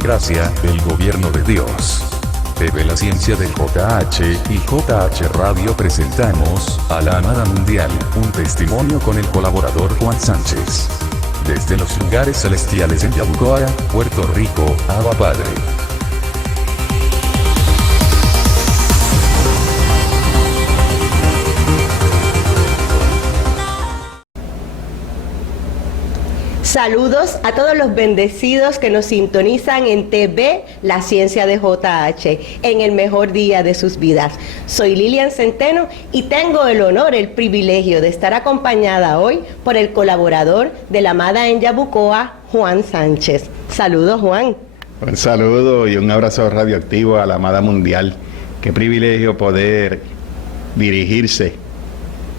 gracia del gobierno de Dios. TV La Ciencia del JH y JH Radio presentamos a la Amada Mundial, un testimonio con el colaborador Juan Sánchez. Desde los lugares celestiales en Yabucoa, Puerto Rico, Abba Padre. Saludos a todos los bendecidos que nos sintonizan en TV La Ciencia de JH, en el mejor día de sus vidas. Soy Lilian Centeno y tengo el honor, el privilegio de estar acompañada hoy por el colaborador de la Amada en Yabucoa, Juan Sánchez. Saludos, Juan. Un saludo y un abrazo radioactivo a la Amada Mundial. Qué privilegio poder dirigirse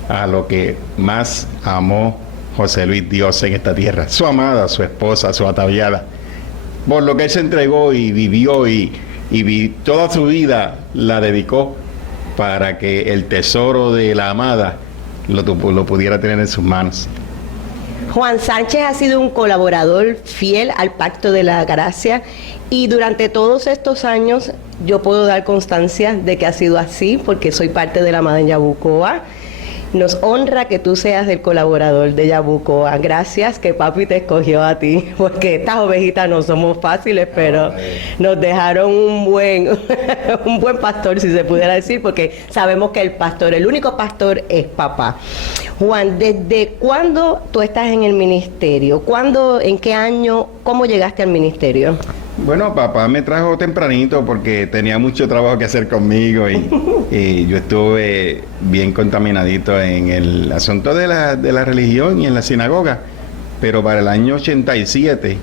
a lo que más amó José Luis Dios en esta tierra, su amada, su esposa, su ataviada, por lo que él se entregó y vivió y toda su vida la dedicó para que el tesoro de la amada lo pudiera tener en sus manos. Juan Sánchez ha sido un colaborador fiel al Pacto de la Gracia y durante todos estos años yo puedo dar constancia de que ha sido así porque soy parte de la Amada en Yabucoa. Nos honra que tú seas el colaborador de Yabucoa. Gracias que papi te escogió a ti, porque estas ovejitas no somos fáciles, pero nos dejaron un buen pastor, si se pudiera decir, porque sabemos que el único pastor es papá. Juan, ¿desde cuándo tú estás en el ministerio? ¿En qué año, cómo llegaste al ministerio? Bueno, papá me trajo tempranito porque tenía mucho trabajo que hacer conmigo y yo estuve bien contaminadito en el asunto de la religión y en la sinagoga. Pero para el año 87,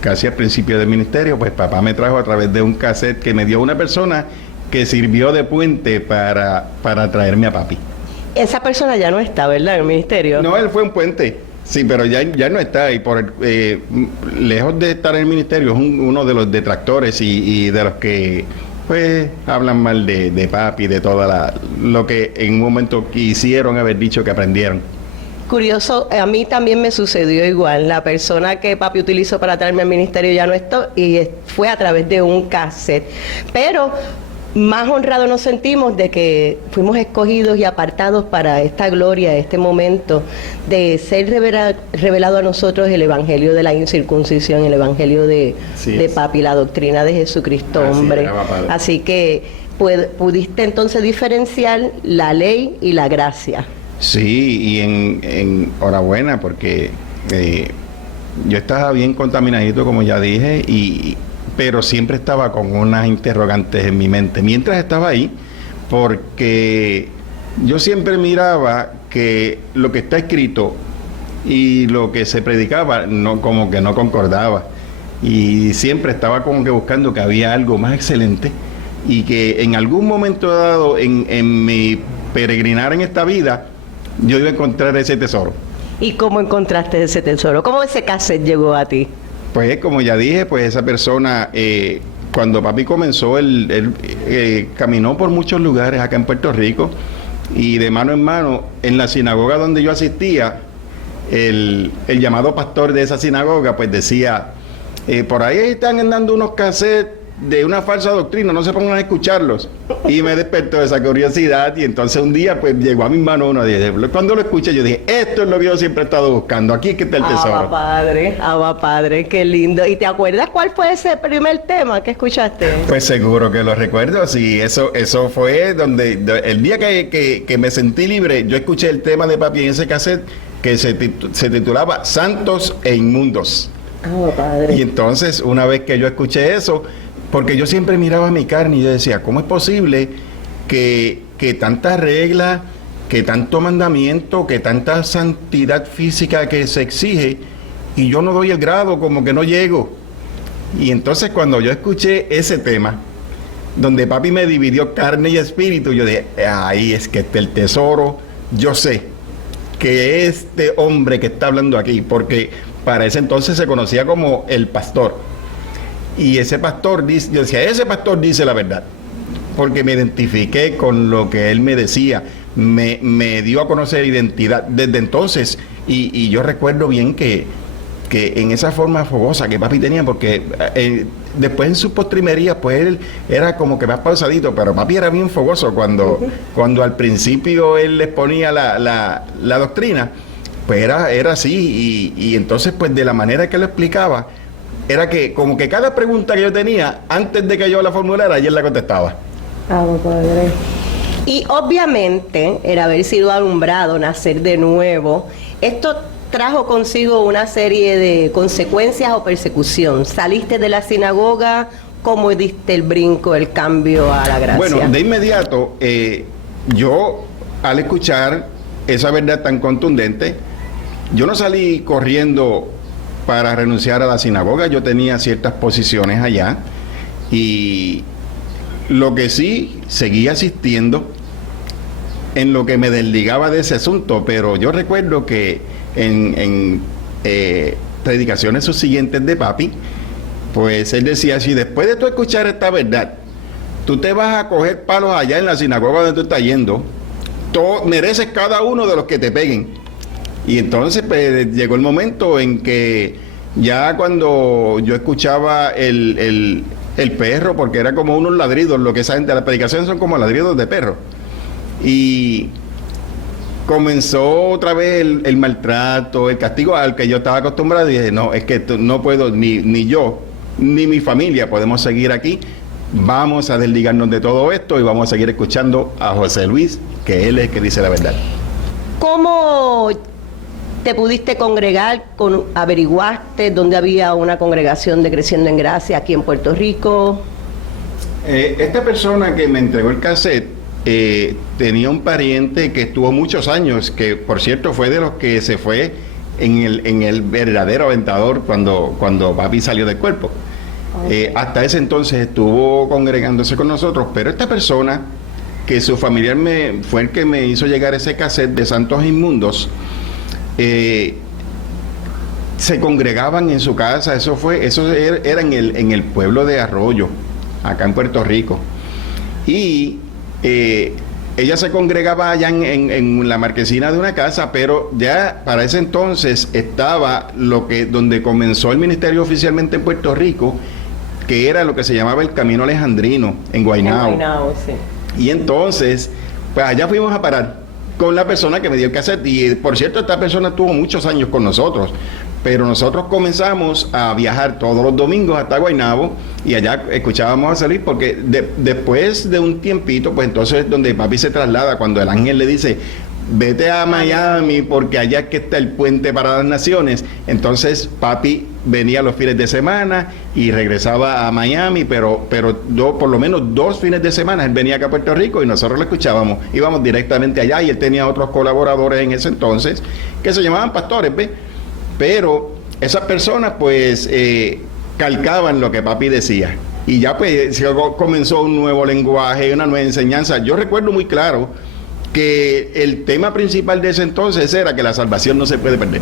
casi al principio del ministerio, pues papá me trajo a través de un cassette que me dio una persona que sirvió de puente para traerme a papi. Esa persona ya no está, ¿verdad, en el ministerio? No, él fue un puente. Sí, pero ya no está y lejos de estar en el ministerio es uno de los detractores y de los que pues hablan mal de papi, de toda lo que en un momento quisieron haber dicho que aprendieron. Curioso, a mí también me sucedió igual. La persona que papi utilizó para traerme al ministerio ya no está y fue a través de un cassette. Pero más honrados nos sentimos de que fuimos escogidos y apartados para esta gloria, este momento de ser revelado a nosotros el evangelio de la incircuncisión, el evangelio de papi, la doctrina de Jesucristo, hombre. Así que pudiste entonces diferenciar la ley y la gracia. Sí, y en enhorabuena porque yo estaba bien contaminadito, como ya dije, pero siempre estaba con unas interrogantes en mi mente mientras estaba ahí, porque yo siempre miraba que lo que está escrito y lo que se predicaba como que no concordaba, y siempre estaba como que buscando que había algo más excelente y que en algún momento dado en mi peregrinar en esta vida yo iba a encontrar ese tesoro. ¿Y cómo encontraste ese tesoro? ¿Cómo ese cassette llegó a ti? Pues como ya dije, pues esa persona, cuando papi comenzó, él caminó por muchos lugares acá en Puerto Rico y de mano en mano, en la sinagoga donde yo asistía, el llamado pastor de esa sinagoga, pues decía, por ahí están andando unos cassettes de una falsa doctrina, no se pongan a escucharlos. Y me despertó esa curiosidad y entonces un día pues llegó a mis manos uno y cuando lo escuché yo dije, esto es lo que yo siempre he estado buscando, aquí es que está el tesoro. Abba Padre, qué lindo. ¿Y te acuerdas cuál fue ese primer tema que escuchaste? Pues seguro que lo recuerdo, sí, eso fue el día que me sentí libre, yo escuché el tema de papi en ese cassette que se titulaba Santos e Inmundos. Padre. Y entonces una vez que yo escuché eso, porque yo siempre miraba mi carne y yo decía, ¿cómo es posible que tanta regla, que tanto mandamiento, que tanta santidad física que se exige y yo no doy el grado, como que no llego? Y entonces cuando yo escuché ese tema, donde papi me dividió carne y espíritu, yo dije, ahí es que está el tesoro. Yo sé que este hombre que está hablando aquí, porque para ese entonces se conocía como el pastor, y ese pastor dice, yo decía, ese pastor dice la verdad, porque me identifiqué con lo que él me decía, me dio a conocer identidad desde entonces, y yo recuerdo bien que que en esa forma fogosa que papi tenía, porque después en su postrimería, pues él era como que más pausadito, pero papi era bien fogoso cuando al principio él les ponía la doctrina, pues era así, y entonces pues de la manera que lo explicaba, era que como que cada pregunta que yo tenía, antes de que yo la formulara, él la contestaba. Padre. Y obviamente, el haber sido alumbrado, nacer de nuevo, esto trajo consigo una serie de consecuencias o persecución. Saliste de la sinagoga, ¿cómo diste el brinco, el cambio a la gracia? Bueno, de inmediato, yo al escuchar esa verdad tan contundente, yo no salí corriendo para renunciar a la sinagoga. Yo tenía ciertas posiciones allá, y lo que sí, seguía asistiendo en lo que me desligaba de ese asunto, pero yo recuerdo que en predicaciones subsiguientes de papi, pues él decía así: después de tú escuchar esta verdad, tú te vas a coger palos allá en la sinagoga donde tú estás yendo, mereces cada uno de los que te peguen. Y entonces pues, llegó el momento en que ya cuando yo escuchaba el perro, porque era como unos ladridos, lo que esa gente, las predicaciones son como ladridos de perro, y comenzó otra vez el maltrato, el castigo al que yo estaba acostumbrado, y dije: no, es que no puedo, ni yo, ni mi familia podemos seguir aquí, vamos a desligarnos de todo esto y vamos a seguir escuchando a José Luis, que él es el que dice la verdad. ¿Cómo te pudiste congregar? ¿Averiguaste dónde había una congregación de Creciendo en Gracia aquí en Puerto Rico? Esta persona que me entregó el cassette tenía un pariente que estuvo muchos años, que por cierto fue de los que se fue en el verdadero aventador cuando papi salió del cuerpo. Okay. Hasta ese entonces estuvo congregándose con nosotros, pero esta persona, que su familiar fue el que me hizo llegar ese cassette de Santos Inmundos, se congregaban en su casa. Eso era en el pueblo de Arroyo, acá en Puerto Rico, y ella se congregaba allá en la marquesina de una casa, pero ya para ese entonces estaba donde comenzó el ministerio oficialmente en Puerto Rico, que era lo que se llamaba el Camino Alejandrino, en Guaynabo. Sí. Y entonces, pues allá fuimos a parar con la persona que me dio el cassette, y por cierto, esta persona tuvo muchos años con nosotros, pero nosotros comenzamos a viajar todos los domingos hasta Guaynabo, y allá escuchábamos a salir, porque después de un tiempito, pues entonces donde papi se traslada, cuando el ángel le dice: vete a Miami porque allá es que está el puente para las naciones, entonces papi venía los fines de semana y regresaba a Miami, pero por lo menos 2 fines de semana él venía acá a Puerto Rico y nosotros lo escuchábamos, íbamos directamente allá, y él tenía otros colaboradores en ese entonces que se llamaban pastores, ¿ves? Pero esas personas pues calcaban lo que papi decía, y ya pues comenzó un nuevo lenguaje, una nueva enseñanza. Yo recuerdo muy claro que el tema principal de ese entonces era que la salvación no se puede perder.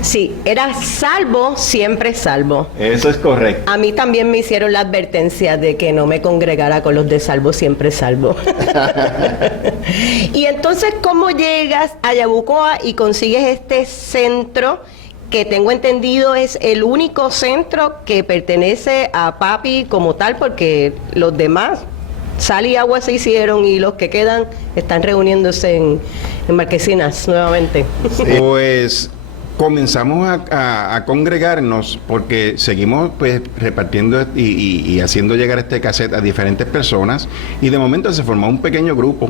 Sí, era salvo, siempre salvo. Eso es correcto. A mí también me hicieron la advertencia de que no me congregara con los de salvo, siempre salvo. Y entonces, ¿cómo llegas a Yabucoa y consigues este centro que tengo entendido es el único centro que pertenece a papi como tal, porque los demás, sal y agua se hicieron y los que quedan están reuniéndose en Marquesinas nuevamente? Sí. Pues comenzamos a congregarnos porque seguimos pues repartiendo y haciendo llegar este cassette a diferentes personas, y de momento se formó un pequeño grupo,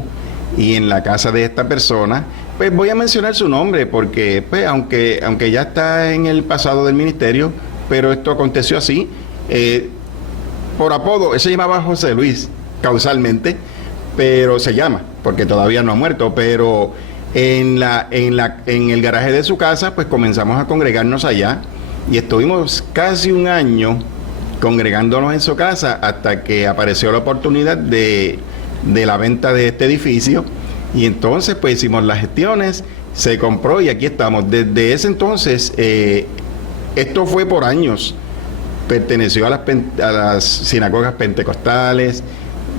y en la casa de esta persona, pues voy a mencionar su nombre porque pues aunque ya está en el pasado del ministerio, pero esto aconteció así, por apodo, él se llamaba José Luis causalmente, pero se llama, porque todavía no ha muerto, pero en el garaje de su casa, pues comenzamos a congregarnos allá, y estuvimos casi un año congregándonos en su casa hasta que apareció la oportunidad de la venta de este edificio, y entonces pues hicimos las gestiones, se compró y aquí estamos. Desde ese entonces, esto fue por años, perteneció a las sinagogas pentecostales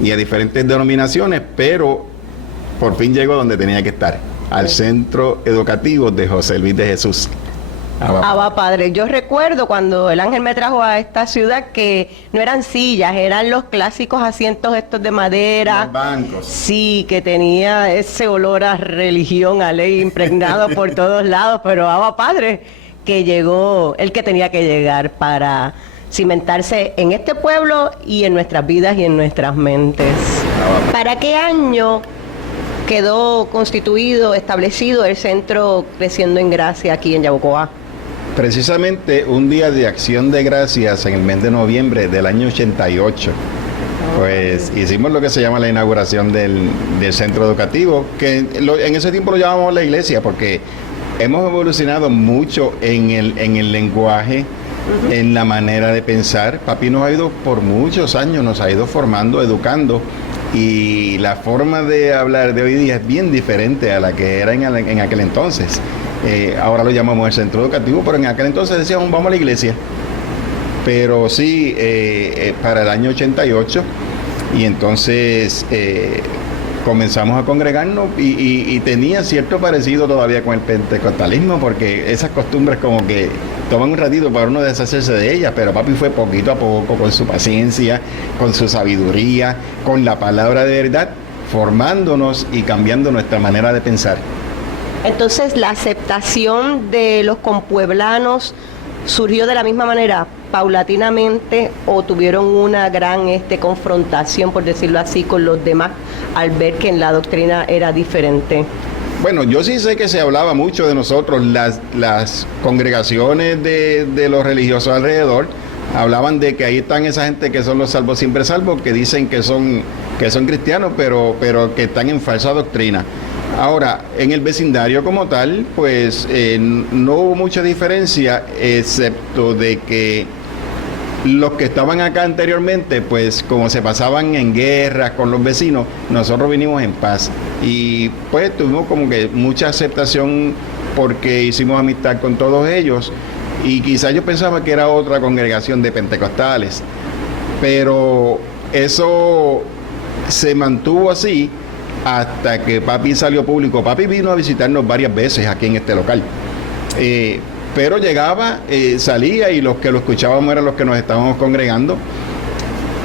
y a diferentes denominaciones, pero por fin llegó donde tenía que estar, al Centro Educativo de José Luis de Jesús. Abba Padre. Yo recuerdo cuando el ángel me trajo a esta ciudad que no eran sillas, eran los clásicos asientos estos de madera. Los bancos. Sí, que tenía ese olor a religión, a ley impregnado por todos lados, pero Abba Padre, que llegó, el que tenía que llegar para cimentarse en este pueblo y en nuestras vidas y en nuestras mentes. ¿Para qué año quedó constituido, establecido el Centro Creciendo en Gracia aquí en Yabucoa? Precisamente un día de acción de gracias en el mes de noviembre del año 88. Pues hicimos lo que se llama la inauguración del centro educativo, que en ese tiempo lo llamábamos la iglesia, porque hemos evolucionado mucho en el lenguaje, en la manera de pensar. Papi nos ha ido por muchos años, nos ha ido formando, educando, y la forma de hablar de hoy día es bien diferente a la que era en aquel entonces. Ahora lo llamamos el centro educativo, pero en aquel entonces decíamos vamos a la iglesia. Pero sí, para el año 88, y entonces comenzamos a congregarnos y tenía cierto parecido todavía con el pentecostalismo, porque esas costumbres como que toman un ratito para uno deshacerse de ellas, pero papi fue poquito a poco, con su paciencia, con su sabiduría, con la palabra de verdad, formándonos y cambiando nuestra manera de pensar. Entonces, la aceptación de los compueblanos surgió de la misma manera, paulatinamente, o tuvieron una gran confrontación, por decirlo así, con los demás al ver que en la doctrina era diferente. Bueno, yo sí sé que se hablaba mucho de nosotros, las congregaciones de los religiosos alrededor hablaban de que ahí están esa gente que son los salvos siempre salvos, que dicen que son cristianos, pero que están en falsa doctrina. Ahora, en el vecindario como tal, pues no hubo mucha diferencia, excepto de que los que estaban acá anteriormente, pues como se pasaban en guerras con los vecinos, nosotros vinimos en paz. Y pues tuvimos como que mucha aceptación porque hicimos amistad con todos ellos. Y quizás yo pensaba que era otra congregación de pentecostales. Pero eso se mantuvo así hasta que papi salió público. Papi vino a visitarnos varias veces aquí en este local. Pero llegaba, salía, y los que lo escuchábamos eran los que nos estábamos congregando.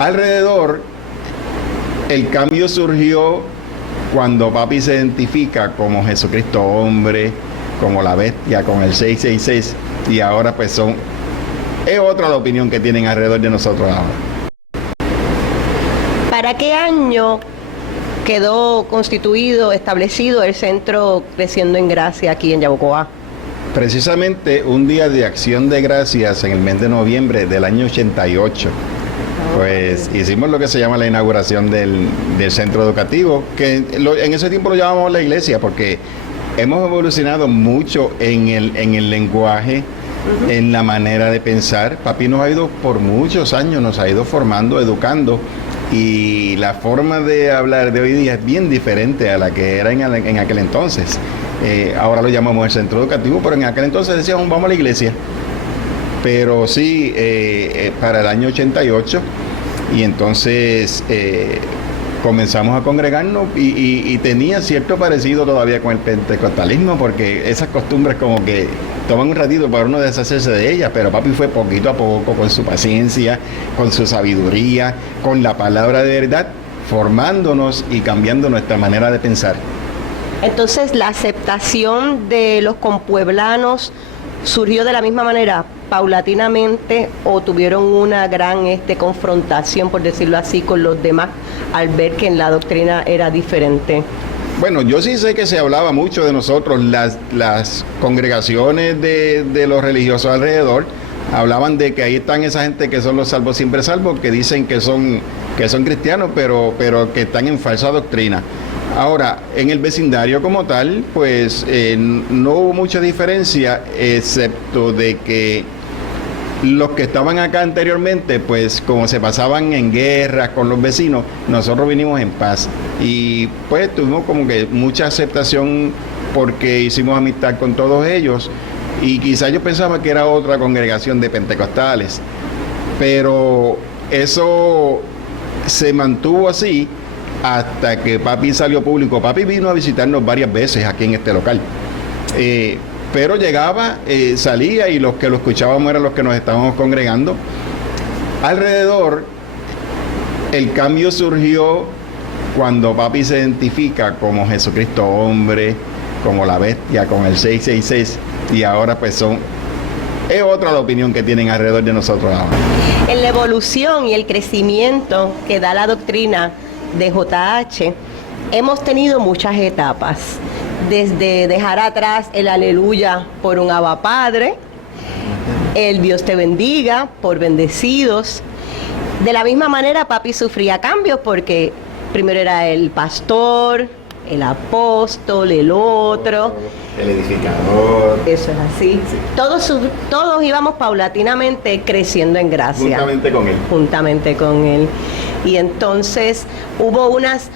Alrededor, el cambio surgió cuando papi se identifica como Jesucristo hombre, como la bestia, con el 666, y ahora pues es otra la opinión que tienen alrededor de nosotros ahora. ¿Para qué año quedó constituido, establecido el Centro Creciendo en Gracia aquí en Yabucoa? Precisamente un día de acción de gracias en el mes de noviembre del año 88. Pues hicimos lo que se llama la inauguración del centro educativo, que en ese tiempo lo llamábamos la iglesia, porque hemos evolucionado mucho en el lenguaje, en la manera de pensar. Papi nos ha ido por muchos años, nos ha ido formando, educando, y la forma de hablar de hoy día es bien diferente a la que era en aquel entonces. Ahora lo llamamos el centro educativo, pero en aquel entonces decíamos vamos a la iglesia. Pero sí, para el año 88, y entonces comenzamos a congregarnos y tenía cierto parecido todavía con el pentecostalismo, porque esas costumbres como que toman un ratito para uno deshacerse de ellas, pero papi fue poquito a poco, con su paciencia, con su sabiduría, con la palabra de verdad, formándonos y cambiando nuestra manera de pensar. Entonces, la aceptación de los compueblanos surgió de la misma manera, paulatinamente, o tuvieron una gran confrontación, por decirlo así, con los demás al ver que en la doctrina era diferente. Bueno, yo sí sé que se hablaba mucho de nosotros, las congregaciones de los religiosos alrededor hablaban de que ahí están esa gente que son los salvos siempre salvos, que dicen que son cristianos, pero que están en falsa doctrina. Ahora, en el vecindario como tal, pues no hubo mucha diferencia, excepto de que los que estaban acá anteriormente, pues como se pasaban en guerras con los vecinos, nosotros vinimos en paz. Y pues tuvimos como que mucha aceptación porque hicimos amistad con todos ellos. Y quizás yo pensaba que era otra congregación de pentecostales. Pero eso se mantuvo así hasta que papi salió público. Papi vino a visitarnos varias veces aquí en este local. pero llegaba, salía y los que lo escuchábamos eran los que nos estábamos congregando. Alrededor, el cambio surgió cuando papi se identifica como Jesucristo hombre, como la bestia, con el 666, y ahora pues es otra la opinión que tienen alrededor de nosotros ahora. En la evolución y el crecimiento que da la doctrina de JH, hemos tenido muchas etapas, desde dejar atrás el aleluya por un Abba Padre, el Dios te bendiga por bendecidos. De la misma manera papi sufría cambios porque primero era el pastor, el apóstol, el otro, el edificador. eso es así. Sí. Todos íbamos paulatinamente creciendo en gracia. Juntamente con él. Y entonces hubo unas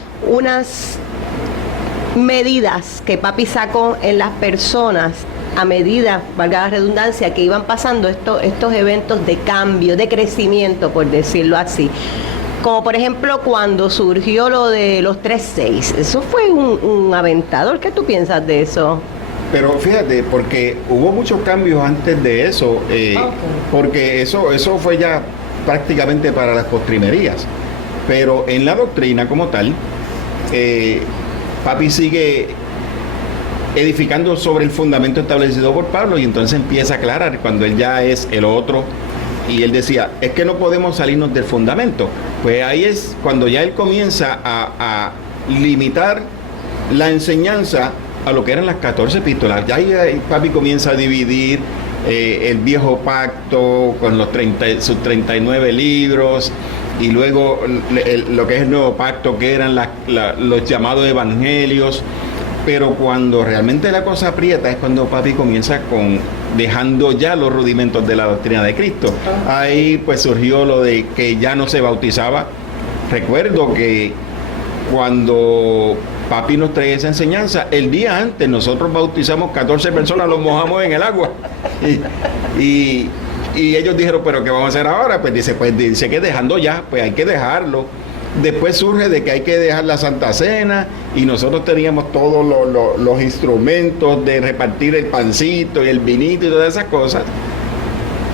medidas que papi sacó en las personas a medida, valga la redundancia, que iban pasando estos eventos de cambio, de crecimiento, por decirlo así. Como por ejemplo cuando surgió lo de los 3-6, eso fue un aventador. ¿Qué tú piensas de eso? Pero fíjate, porque hubo muchos cambios antes de eso, porque eso fue ya prácticamente para las postrimerías. Pero en la doctrina como tal, papi sigue edificando sobre el fundamento establecido por Pablo, y entonces empieza a aclarar cuando él ya es el otro. Y él decía, es que no podemos salirnos del fundamento. Pues ahí es cuando ya él comienza a limitar la enseñanza a lo que eran las 14 epístolas. Ya ahí papi comienza a dividir el viejo pacto con sus 39 libros, y luego lo que es el nuevo pacto, que eran los llamados evangelios. Pero cuando realmente la cosa aprieta es cuando papi comienza dejando ya los rudimentos de la doctrina de Cristo. Ahí pues surgió lo de que ya no se bautizaba. Recuerdo que cuando papi nos trae esa enseñanza, el día antes nosotros bautizamos 14 personas, los mojamos en el agua. Y ellos dijeron, ¿pero qué vamos a hacer ahora? Pues dice que dejando ya, pues hay que dejarlo. Después surge de que hay que dejar la Santa Cena, y nosotros teníamos todos los instrumentos de repartir el pancito y el vinito y todas esas cosas.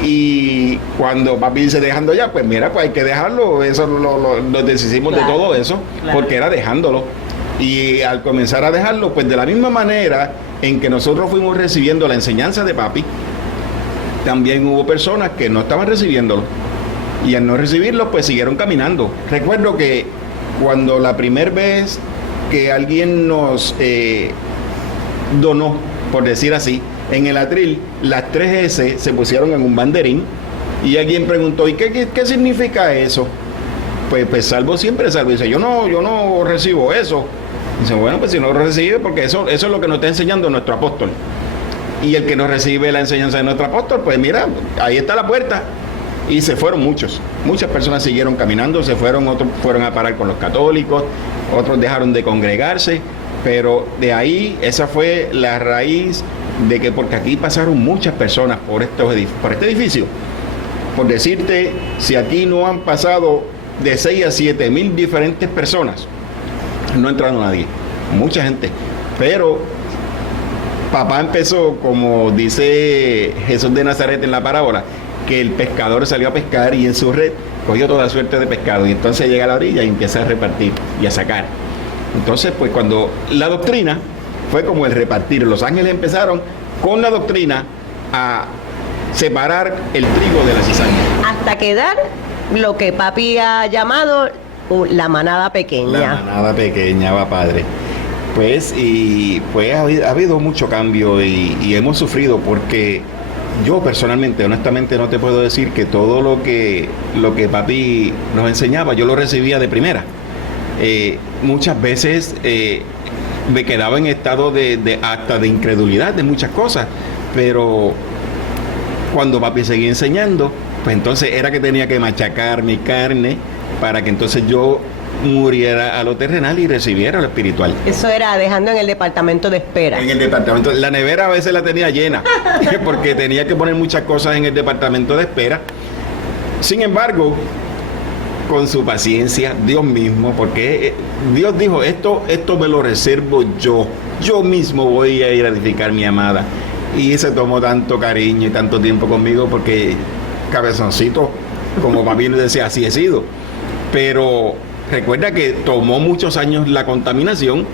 Y cuando papi dice dejando ya, pues mira, pues hay que dejarlo. Eso nos deshicimos de todo eso, porque era dejándolo. Y al comenzar a dejarlo, pues de la misma manera en que nosotros fuimos recibiendo la enseñanza de papi, también hubo personas que no estaban recibiéndolo. Y al no recibirlo, pues siguieron caminando. Recuerdo que cuando la primera vez que alguien nos donó, por decir así, en el atril, las 3S se pusieron en un banderín, y alguien preguntó, ¿y qué significa eso? Pues salvo siempre salvo. Dice, yo no recibo eso. Dice, bueno, pues si no lo recibe, porque eso es lo que nos está enseñando nuestro apóstol. Y el que no recibe la enseñanza de nuestro apóstol, pues mira, ahí está la puerta. Y se fueron muchas personas siguieron caminando, se fueron, otros fueron a parar con los católicos, otros dejaron de congregarse, pero de ahí esa fue la raíz de que, porque aquí pasaron muchas personas por este edificio. Por decirte, si aquí no han pasado de 6 a 7 mil diferentes personas, no ha entrado nadie, mucha gente, pero papá empezó, como dice Jesús de Nazaret en la parábola, que el pescador salió a pescar y en su red cogió toda suerte de pescado, y entonces llega a la orilla y empieza a repartir y a sacar. Entonces, pues cuando la doctrina fue como el repartir, los ángeles empezaron con la doctrina a separar el trigo de la cizaña. Hasta quedar lo que papi ha llamado la manada pequeña. La manada pequeña, va padre. Pues, y pues ha habido mucho cambio y hemos sufrido, porque yo personalmente, honestamente, no te puedo decir que todo lo que papi nos enseñaba, yo lo recibía de primera. Muchas veces me quedaba en estado hasta de incredulidad de muchas cosas, pero cuando papi seguía enseñando, pues entonces era que tenía que machacar mi carne para que entonces yo muriera a lo terrenal y recibiera lo espiritual. Eso era dejando en el departamento de espera. En el departamento, la nevera a veces la tenía llena, porque tenía que poner muchas cosas en el departamento de espera. Sin embargo, con su paciencia, Dios mismo, porque Dios dijo, esto me lo reservo yo mismo voy a ir a edificar mi amada. y se tomó tanto cariño y tanto tiempo conmigo porque cabezoncito, como papi nos decía, así he sido. Pero recuerda que tomó muchos años la contaminación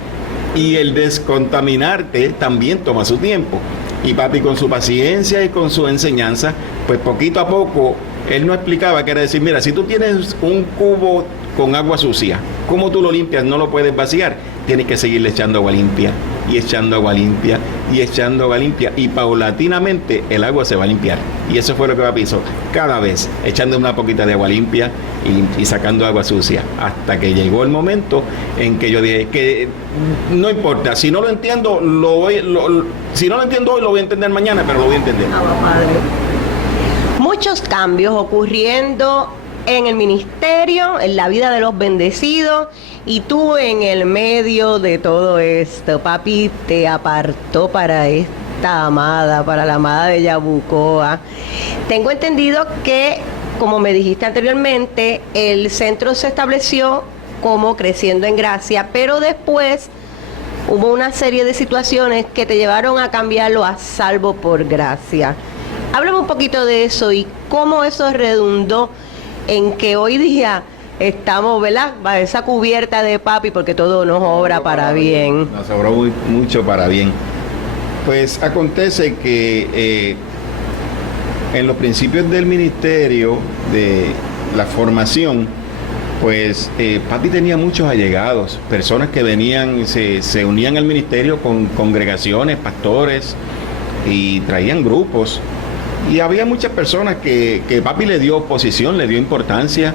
y el descontaminarte también toma su tiempo. Y papi, con su paciencia y con su enseñanza, pues poquito a poco él nos explicaba que era decir, mira, si tú tienes un cubo con agua sucia, ¿cómo tú lo limpias? No lo puedes vaciar, tienes que seguirle echando agua limpia y echando agua limpia y echando agua limpia, y paulatinamente el agua se va a limpiar. Y eso fue lo que papi hizo, cada vez echando una poquita de agua limpia y sacando agua sucia, hasta que llegó el momento en que yo dije que no importa, si no lo entiendo, si no lo entiendo hoy, lo voy a entender mañana, pero lo voy a entender. Muchos cambios ocurriendo en el ministerio, en la vida de los bendecidos, y tú en el medio de todo esto. Papi te apartó para esta amada, para la amada de Yabucoa. Tengo entendido que, como me dijiste anteriormente, el centro se estableció como Creciendo en Gracia, pero después hubo una serie de situaciones que te llevaron a cambiarlo a Salvo por Gracia. Háblame un poquito de eso y cómo eso redundó en que hoy día estamos, ¿verdad?, bajo esa cubierta de papi, porque todo nos obra para bien. Nos obró mucho para bien. Pues acontece que en los principios del ministerio, de la formación, pues papi tenía muchos allegados, personas que venían, se unían al ministerio con congregaciones, pastores, y traían grupos. Y había muchas personas que papi le dio posición, le dio importancia.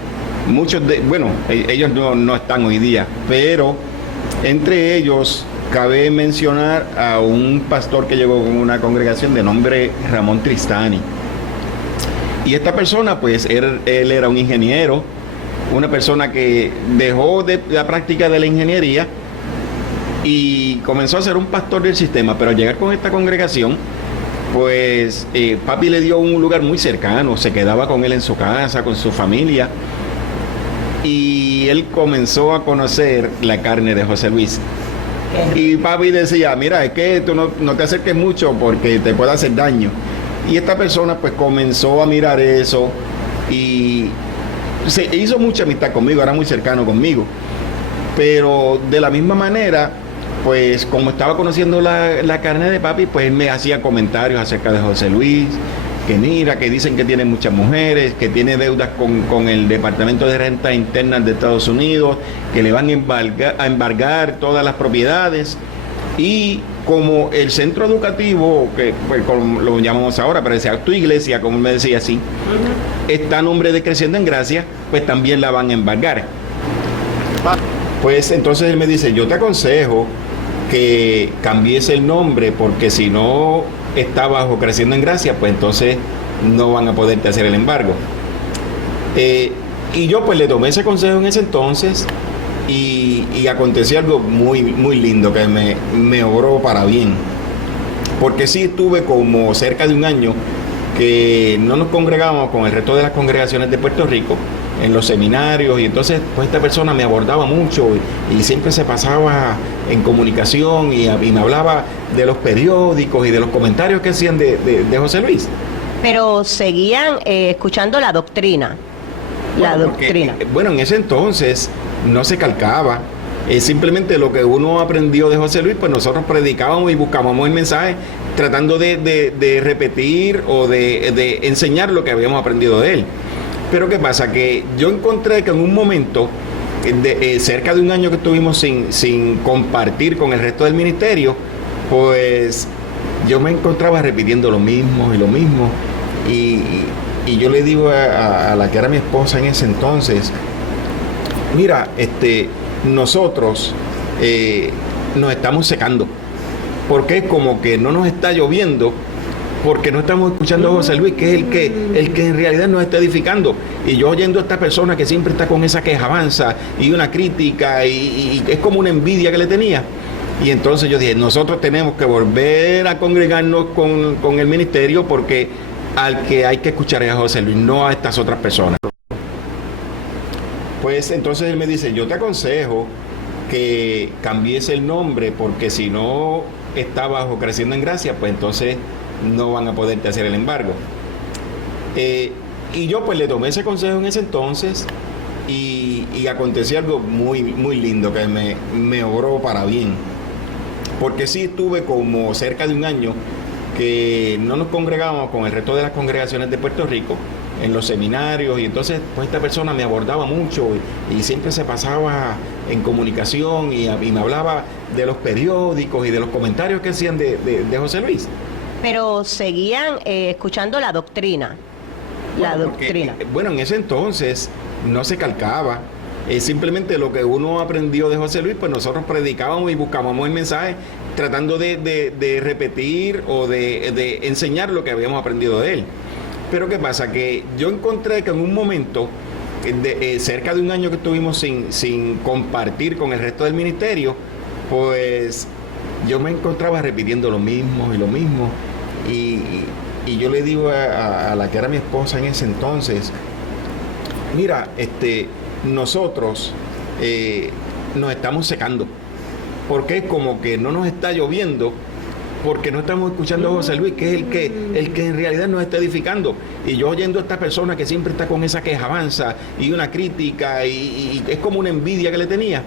Muchos ellos no están hoy día, pero entre ellos cabe mencionar a un pastor que llegó con una congregación de nombre Ramón Tristani. Y esta persona, pues, él era un ingeniero, una persona que dejó de la práctica de la ingeniería y comenzó a ser un pastor del sistema, pero al llegar con esta congregación, pues papi le dio un lugar muy cercano, se quedaba con él en su casa, con su familia, y él comenzó a conocer la carne de José Luis. Y papi decía, mira, es que tú no te acerques mucho porque te puede hacer daño. Y esta persona pues comenzó a mirar eso y se hizo mucha amistad conmigo, era muy cercano conmigo. Pero de la misma manera, pues como estaba conociendo la carne de papi, pues él me hacía comentarios acerca de José Luis, que mira, que dicen que tiene muchas mujeres, que tiene deudas con el Departamento de Rentas Internas de Estados Unidos, que le van a embargar todas las propiedades. Y como el centro educativo, que pues, como lo llamamos ahora, pero decía tu iglesia, como me decía así, está a nombre de Creciendo en Gracia, pues también la van a embargar. Pues entonces él me dice, yo te aconsejo que cambies el nombre, porque si no está bajo Creciendo en Gracia, pues entonces no van a poderte hacer el embargo. Y yo pues le tomé ese consejo en ese entonces y aconteció algo muy, muy lindo que me obró para bien. Porque sí estuve como cerca de un año que no nos congregábamos con el resto de las congregaciones de Puerto Rico en los seminarios, y entonces pues esta persona me abordaba mucho y siempre se pasaba en comunicación y me hablaba de los periódicos y de los comentarios que hacían de José Luis. Pero seguían escuchando la doctrina. Bueno, en ese entonces no se calcaba. Simplemente lo que uno aprendió de José Luis, pues nosotros predicábamos y buscábamos el mensaje tratando de repetir o de enseñar lo que habíamos aprendido de él. Pero ¿qué pasa? Que yo encontré que en un momento, cerca de un año que estuvimos sin compartir con el resto del ministerio, pues yo me encontraba repitiendo lo mismo y lo mismo. Y yo le digo a la que era mi esposa en ese entonces, mira, nosotros nos estamos secando, porque es como que no nos está lloviendo, porque no estamos escuchando a José Luis, que es el que en realidad nos está edificando. Y yo oyendo a esta persona que siempre está con esa quejabanza y una crítica y es como una envidia que le tenía. Y entonces yo dije, nosotros tenemos que volver a congregarnos con el ministerio, porque al que hay que escuchar es a José Luis, no a estas otras personas. Pues entonces él me dice, yo te aconsejo que cambies el nombre, porque si no está bajo Creciendo en Gracia, pues entonces no van a poderte hacer el embargo. Y yo pues le tomé ese consejo en ese entonces y aconteció algo muy, muy lindo que me obró para bien. Porque sí estuve como cerca de un año que no nos congregábamos con el resto de las congregaciones de Puerto Rico en los seminarios, y entonces pues esta persona me abordaba mucho y siempre se pasaba en comunicación y me hablaba de los periódicos y de los comentarios que hacían de José Luis. Pero seguían escuchando la doctrina. Bueno, en ese entonces no se calcaba. Simplemente lo que uno aprendió de José Luis, pues nosotros predicábamos y buscábamos el mensaje tratando de repetir o de enseñar lo que habíamos aprendido de él. Pero ¿qué pasa? Que yo encontré que en un momento, cerca de un año que estuvimos sin compartir con el resto del ministerio, pues yo me encontraba repitiendo lo mismo y lo mismo. Y yo le digo a la que era mi esposa en ese entonces, mira, nosotros nos estamos secando, porque es como que no nos está lloviendo, porque no estamos escuchando a José Luis, que es el que en realidad nos está edificando. Y yo oyendo a esta persona que siempre está con esa quejabanza y una crítica y es como una envidia que le tenía.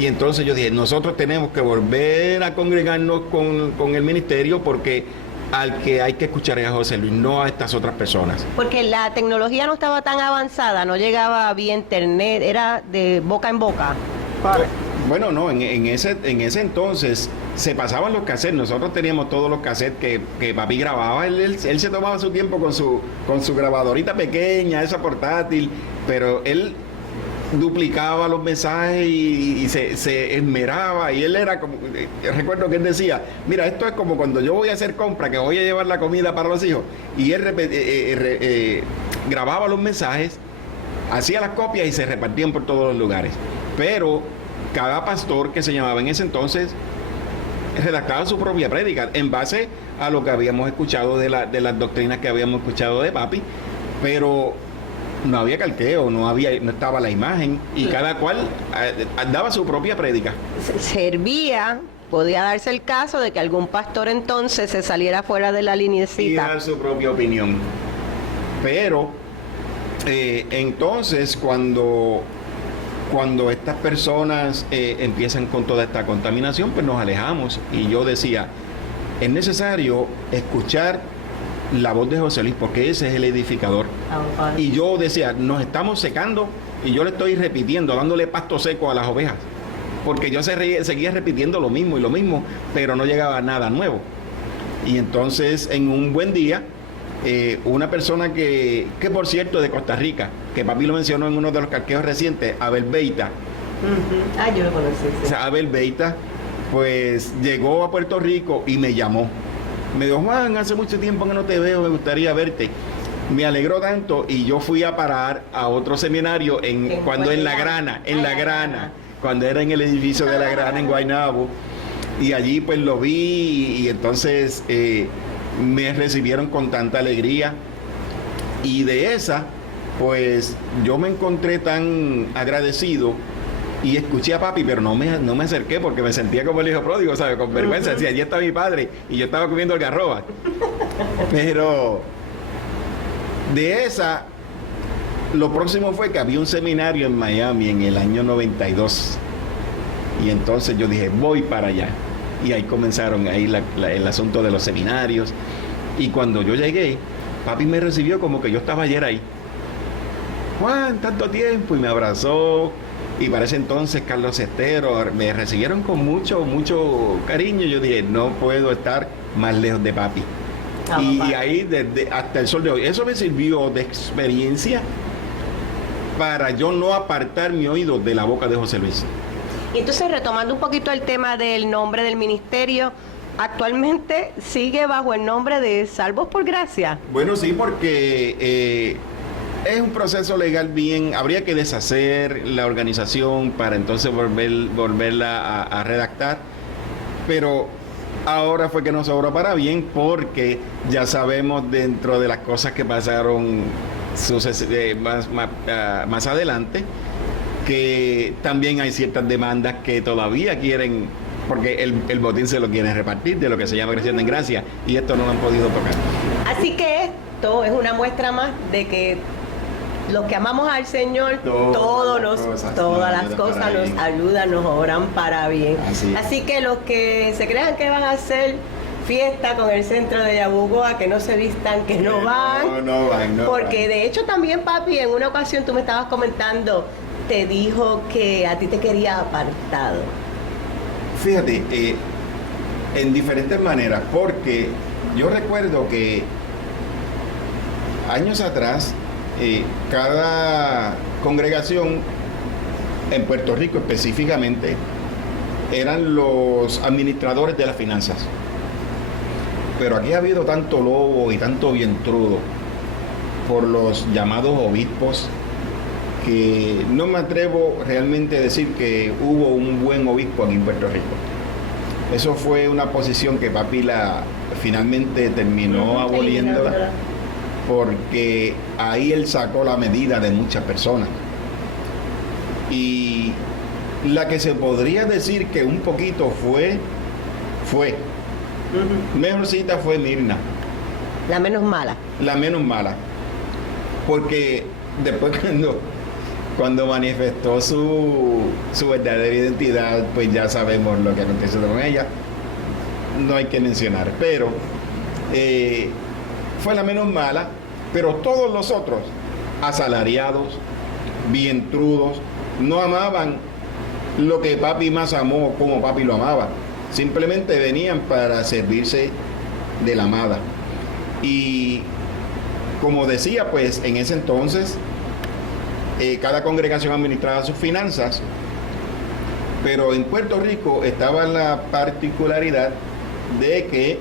Y entonces yo dije, nosotros tenemos que volver a congregarnos con el ministerio, porque al que hay que escuchar es a José Luis, no a estas otras personas. Porque la tecnología no estaba tan avanzada, no llegaba vía internet, era de boca en boca. Bueno, no, en ese entonces se pasaban los cassettes. Nosotros teníamos todos los cassettes que papi grababa. Él se tomaba su tiempo con su grabadorita pequeña, esa portátil, pero él duplicaba los mensajes y se esmeraba, y él era como, recuerdo que él decía, mira, esto es como cuando yo voy a hacer compra, que voy a llevar la comida para los hijos, y él grababa los mensajes, hacía las copias y se repartían por todos los lugares. Pero cada pastor que se llamaba en ese entonces redactaba su propia prédica en base a lo que habíamos escuchado de las doctrinas que habíamos escuchado de papi, pero no había calqueo, no estaba la imagen, y cada cual daba su propia prédica. Servía, podía darse el caso de que algún pastor entonces se saliera fuera de la linecita y dar su propia opinión. Pero entonces cuando estas personas empiezan con toda esta contaminación, pues nos alejamos, y yo decía, es necesario escuchar la voz de José Luis, porque ese es el edificador. Y yo decía, nos estamos secando, y yo le estoy repitiendo, dándole pasto seco a las ovejas, porque yo seguía repitiendo lo mismo, pero no llegaba nada nuevo. Y entonces, en un buen día, una persona que por cierto, de Costa Rica, que papi lo mencionó en uno de los carqueos recientes, Abel Beita. Yo lo conocí, sí. O sea, Abel Beita, pues llegó a Puerto Rico y me llamó. Me dijo, Juan, hace mucho tiempo que no te veo, me gustaría verte. Me alegró tanto, y yo fui a parar a otro seminario cuando en La Grana, cuando era en el edificio de La Grana en Guaynabo, y allí pues lo vi, y entonces me recibieron con tanta alegría, y de esa pues yo me encontré tan agradecido. Y escuché a papi, pero no me acerqué, porque me sentía como el hijo pródigo, ¿sabes? Con vergüenza. Decía, allí está mi padre, y yo estaba comiendo algarroba. Pero de esa, lo próximo fue que había un seminario en Miami en el año 92. Y entonces yo dije, voy para allá. Y ahí comenzaron el asunto de los seminarios. Y cuando yo llegué, papi me recibió como que yo estaba ayer ahí. Juan, tanto tiempo, y me abrazó. Y para ese entonces Carlos Estero me recibieron con mucho cariño. Yo dije, no puedo estar más lejos de papi. Y ahí hasta el sol de hoy, eso me sirvió de experiencia para yo no apartar mi oído de la boca de José Luis. Y entonces, retomando un poquito el tema del nombre del ministerio, actualmente sigue bajo el nombre de Salvos por Gracia. Bueno, sí, porque es un proceso legal bien, habría que deshacer la organización para entonces volverla a redactar, pero ahora fue que nos sobró para bien, porque ya sabemos, dentro de las cosas que pasaron más adelante, que también hay ciertas demandas que todavía quieren porque el botín se lo quieren repartir de lo que se llama Creciendo en Gracia, y esto no lo han podido tocar. Así que esto es una muestra más de que los que amamos al Señor, todas las cosas nos ayudan, nos obran para bien. Así que los que se crean que van a hacer fiesta con el centro de Yabucoa, que no se vistan, que no van. No porque de hecho también, papi, en una ocasión tú me estabas comentando, te dijo que a ti te quería apartado. Fíjate, en diferentes maneras, porque yo recuerdo que años atrás, cada congregación en Puerto Rico específicamente eran los administradores de las finanzas. Pero aquí ha habido tanto lobo y tanto vientrudo por los llamados obispos que no me atrevo realmente a decir que hubo un buen obispo aquí en Puerto Rico. Eso fue una posición que papi finalmente terminó aboliéndola, porque ahí él sacó la medida de muchas personas. Y la que se podría decir que un poquito fue mejorcita fue Mirna. La menos mala. La menos mala. Porque después cuando manifestó su verdadera identidad, pues ya sabemos lo que aconteció con ella. No hay que mencionar. Pero fue la menos mala. Pero todos los otros, asalariados, vientrudos, no amaban lo que papi más amó como papi lo amaba. Simplemente venían para servirse de la amada. Y como decía, pues en ese entonces cada congregación administraba sus finanzas, pero en Puerto Rico estaba la particularidad de que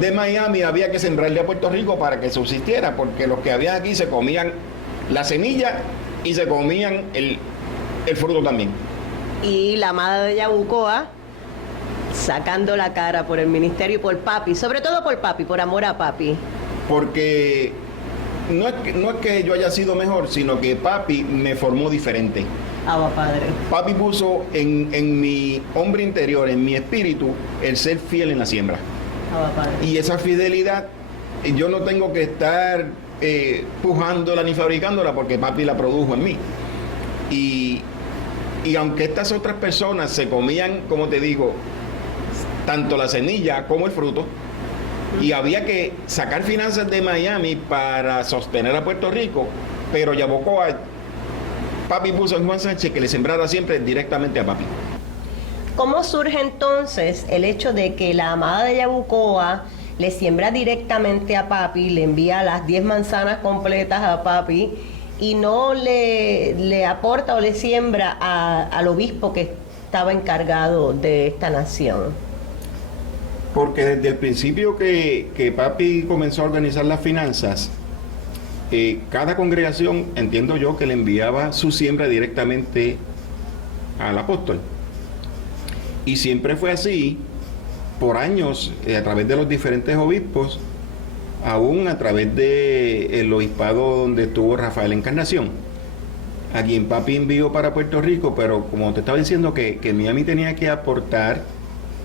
de Miami había que sembrarle a Puerto Rico para que subsistiera, porque los que había aquí se comían la semilla y se comían el fruto también. Y la amada de Yabucoa sacando la cara por el ministerio y por papi, sobre todo por papi, por amor a papi. Porque no es que yo haya sido mejor, sino que papi me formó diferente. Padre. Papi puso en mi hombre interior, en mi espíritu, el ser fiel en la siembra. Padre. Y esa fidelidad, yo no tengo que estar pujándola ni fabricándola, porque papi la produjo en mí. Y aunque estas otras personas se comían, como te digo, tanto la semilla como el fruto, y había que sacar finanzas de Miami para sostener a Puerto Rico, pero Yabucoa, papi puso en Juan Sánchez que le sembrara siempre directamente a papi. ¿Cómo surge entonces el hecho de que la amada de Yabucoa le siembra directamente a papi, le envía las 10 manzanas completas a papi y no le aporta o le siembra al obispo que estaba encargado de esta nación? Porque desde el principio que papi comenzó a organizar las finanzas, cada congregación, entiendo yo, que le enviaba su siembra directamente al apóstol. Y siempre fue así, por años, a través de los diferentes obispos, aún a través del obispado donde estuvo Rafael Encarnación, a quien papi envió para Puerto Rico, pero como te estaba diciendo que Miami tenía que aportar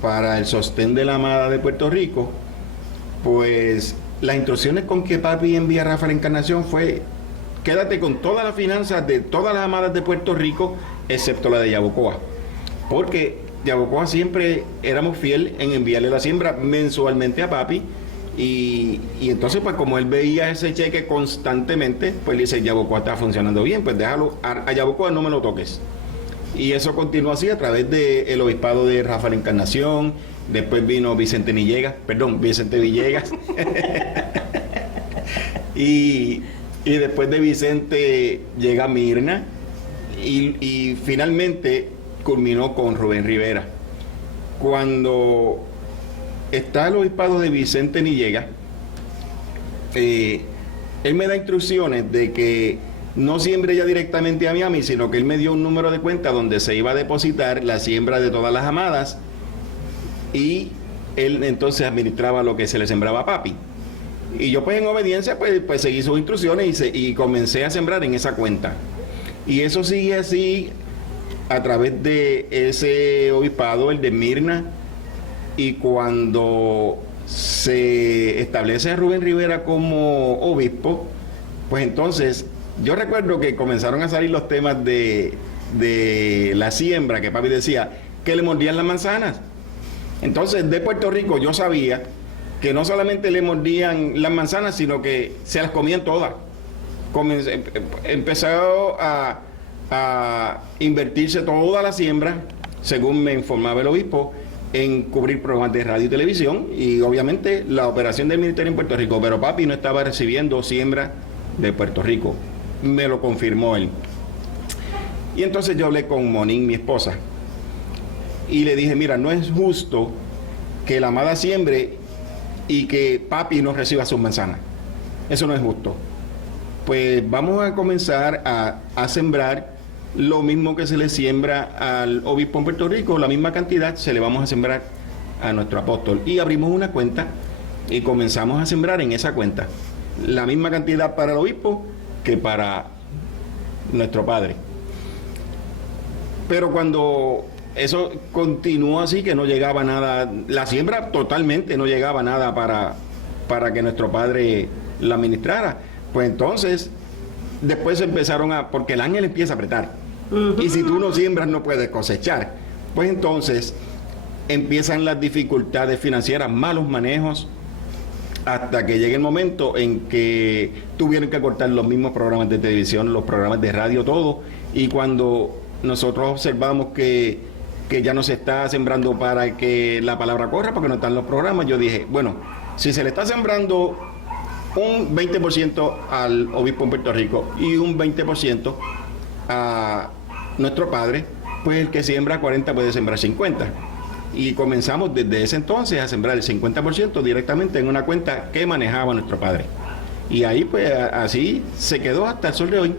para el sostén de la amada de Puerto Rico, pues las instrucciones con que papi envía a Rafael Encarnación fue: quédate con todas las finanzas de todas las amadas de Puerto Rico, excepto la de Yabucoa, porque Yabucoa siempre éramos fieles en enviarle la siembra mensualmente a papi, y entonces pues como él veía ese cheque constantemente, pues le dice: Yabucoa está funcionando bien, pues déjalo, a Yabucoa no me lo toques. Y eso continuó así a través del obispado de Rafael Encarnación. Después vino Vicente Villegas. y después de Vicente llega Mirna. Y finalmente culminó con Rubén Rivera. Cuando está el obispado de Vicente Villegas, él me da instrucciones de que no siembre ya directamente a Miami, sino que él me dio un número de cuenta donde se iba a depositar la siembra de todas las amadas, y él entonces administraba lo que se le sembraba a papi. Y yo pues en obediencia pues seguí sus instrucciones y comencé a sembrar en esa cuenta. Y eso sigue así a través de ese obispado, el de Mirna, y cuando se establece a Rubén Rivera como obispo, pues entonces yo recuerdo que comenzaron a salir los temas de la siembra, que papi decía que le mordían las manzanas. Entonces, de Puerto Rico yo sabía que no solamente le mordían las manzanas, sino que se las comían todas. Empezó a invertirse toda la siembra, según me informaba el obispo, en cubrir programas de radio y televisión y obviamente la operación del ministerio en Puerto Rico, pero papi no estaba recibiendo siembra de Puerto Rico, me lo confirmó él. Y entonces yo hablé con Monín, mi esposa, y le dije, mira, no es justo que la amada siembre y que papi no reciba sus manzanas, eso no es justo. Pues vamos a comenzar a sembrar lo mismo que se le siembra al obispo en Puerto Rico, la misma cantidad se le vamos a sembrar a nuestro apóstol. Y abrimos una cuenta y comenzamos a sembrar en esa cuenta la misma cantidad para el obispo que para nuestro padre. Pero cuando eso continuó así, que no llegaba nada, la siembra totalmente no llegaba nada para que nuestro padre la administrara, pues entonces después empezaron porque el ángel empieza a apretar. Y si tú no siembras no puedes cosechar. Pues entonces empiezan las dificultades financieras, malos manejos, hasta que llegue el momento en que tuvieron que cortar los mismos programas de televisión, los programas de radio, todo. Y cuando nosotros observamos que ya no se está sembrando para que la palabra corra, porque no están los programas, yo dije, bueno, si se le está sembrando un 20% al obispo en Puerto Rico y un 20% a nuestro padre, pues el que siembra 40 puede sembrar 50. Y comenzamos desde ese entonces a sembrar el 50% directamente en una cuenta que manejaba nuestro padre. Y ahí pues así se quedó hasta el sol de hoy.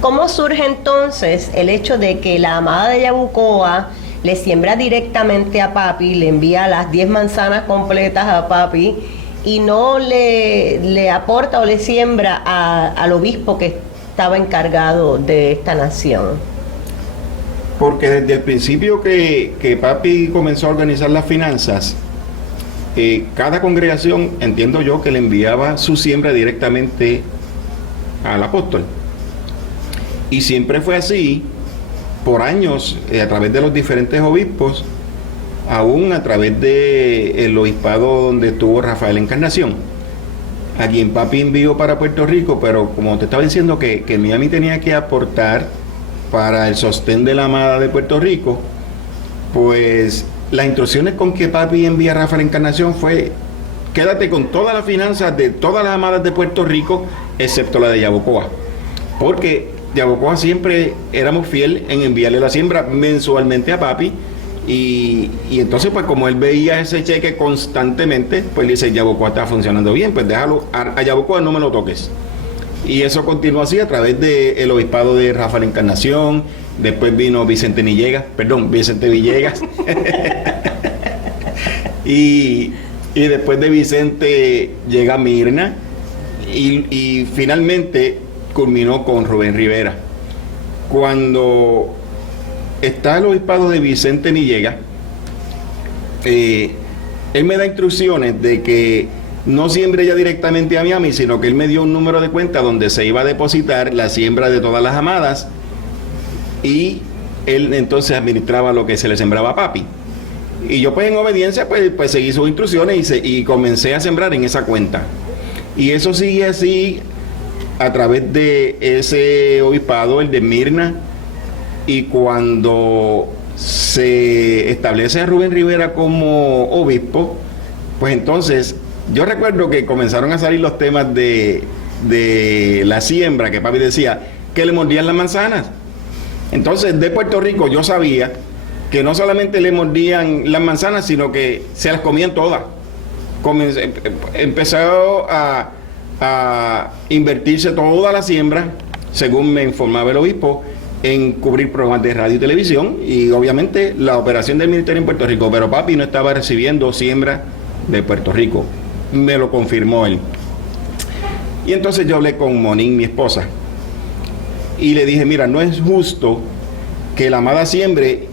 ¿Cómo surge entonces el hecho de que la amada de Yabucoa le siembra directamente a papi, le envía las 10 manzanas completas a papi y no le aporta o le siembra al obispo que estaba encargado de esta nación? Porque desde el principio que papi comenzó a organizar las finanzas, cada congregación, entiendo yo, que le enviaba su siembra directamente al apóstol. Y siempre fue así, por años, a través de los diferentes obispos, aún a través del obispado donde estuvo Rafael Encarnación, a quien papi envió para Puerto Rico, pero como te estaba diciendo que Miami tenía que aportar para el sostén de la amada de Puerto Rico, pues las instrucciones con que papi envía a Rafael Encarnación fue: quédate con todas las finanzas de todas las amadas de Puerto Rico, excepto la de Yabucoa, porque Yabucoa siempre éramos fieles en enviarle la siembra mensualmente a papi. Y entonces, pues como él veía ese cheque constantemente, pues le dice, Yabucoa está funcionando bien, pues déjalo, a Yabucoa no me lo toques. Y eso continuó así a través del obispado de Rafael Encarnación. Después vino Vicente Villegas. y después de Vicente llega Mirna y finalmente culminó con Rubén Rivera. Cuando está el obispado de Vicente Villegas, él me da instrucciones de que no siembre ya directamente a Miami, sino que él me dio un número de cuenta donde se iba a depositar la siembra de todas las amadas y él entonces administraba lo que se le sembraba a papi. Y yo pues en obediencia pues seguí sus instrucciones y comencé a sembrar en esa cuenta. Y eso sigue así a través de ese obispado, el de Mirna. Y cuando se establece a Rubén Rivera como obispo, pues entonces yo recuerdo que comenzaron a salir los temas de la siembra, que papi decía que le mordían las manzanas. Entonces, de Puerto Rico yo sabía que no solamente le mordían las manzanas, sino que se las comían todas. Empezó a invertirse toda la siembra, según me informaba el obispo, en cubrir programas de radio y televisión y obviamente la operación del ministerio en Puerto Rico, pero papi no estaba recibiendo siembra de Puerto Rico, me lo confirmó él. Y entonces yo hablé con Monín, mi esposa, y le dije, mira, no es justo que la amada siembre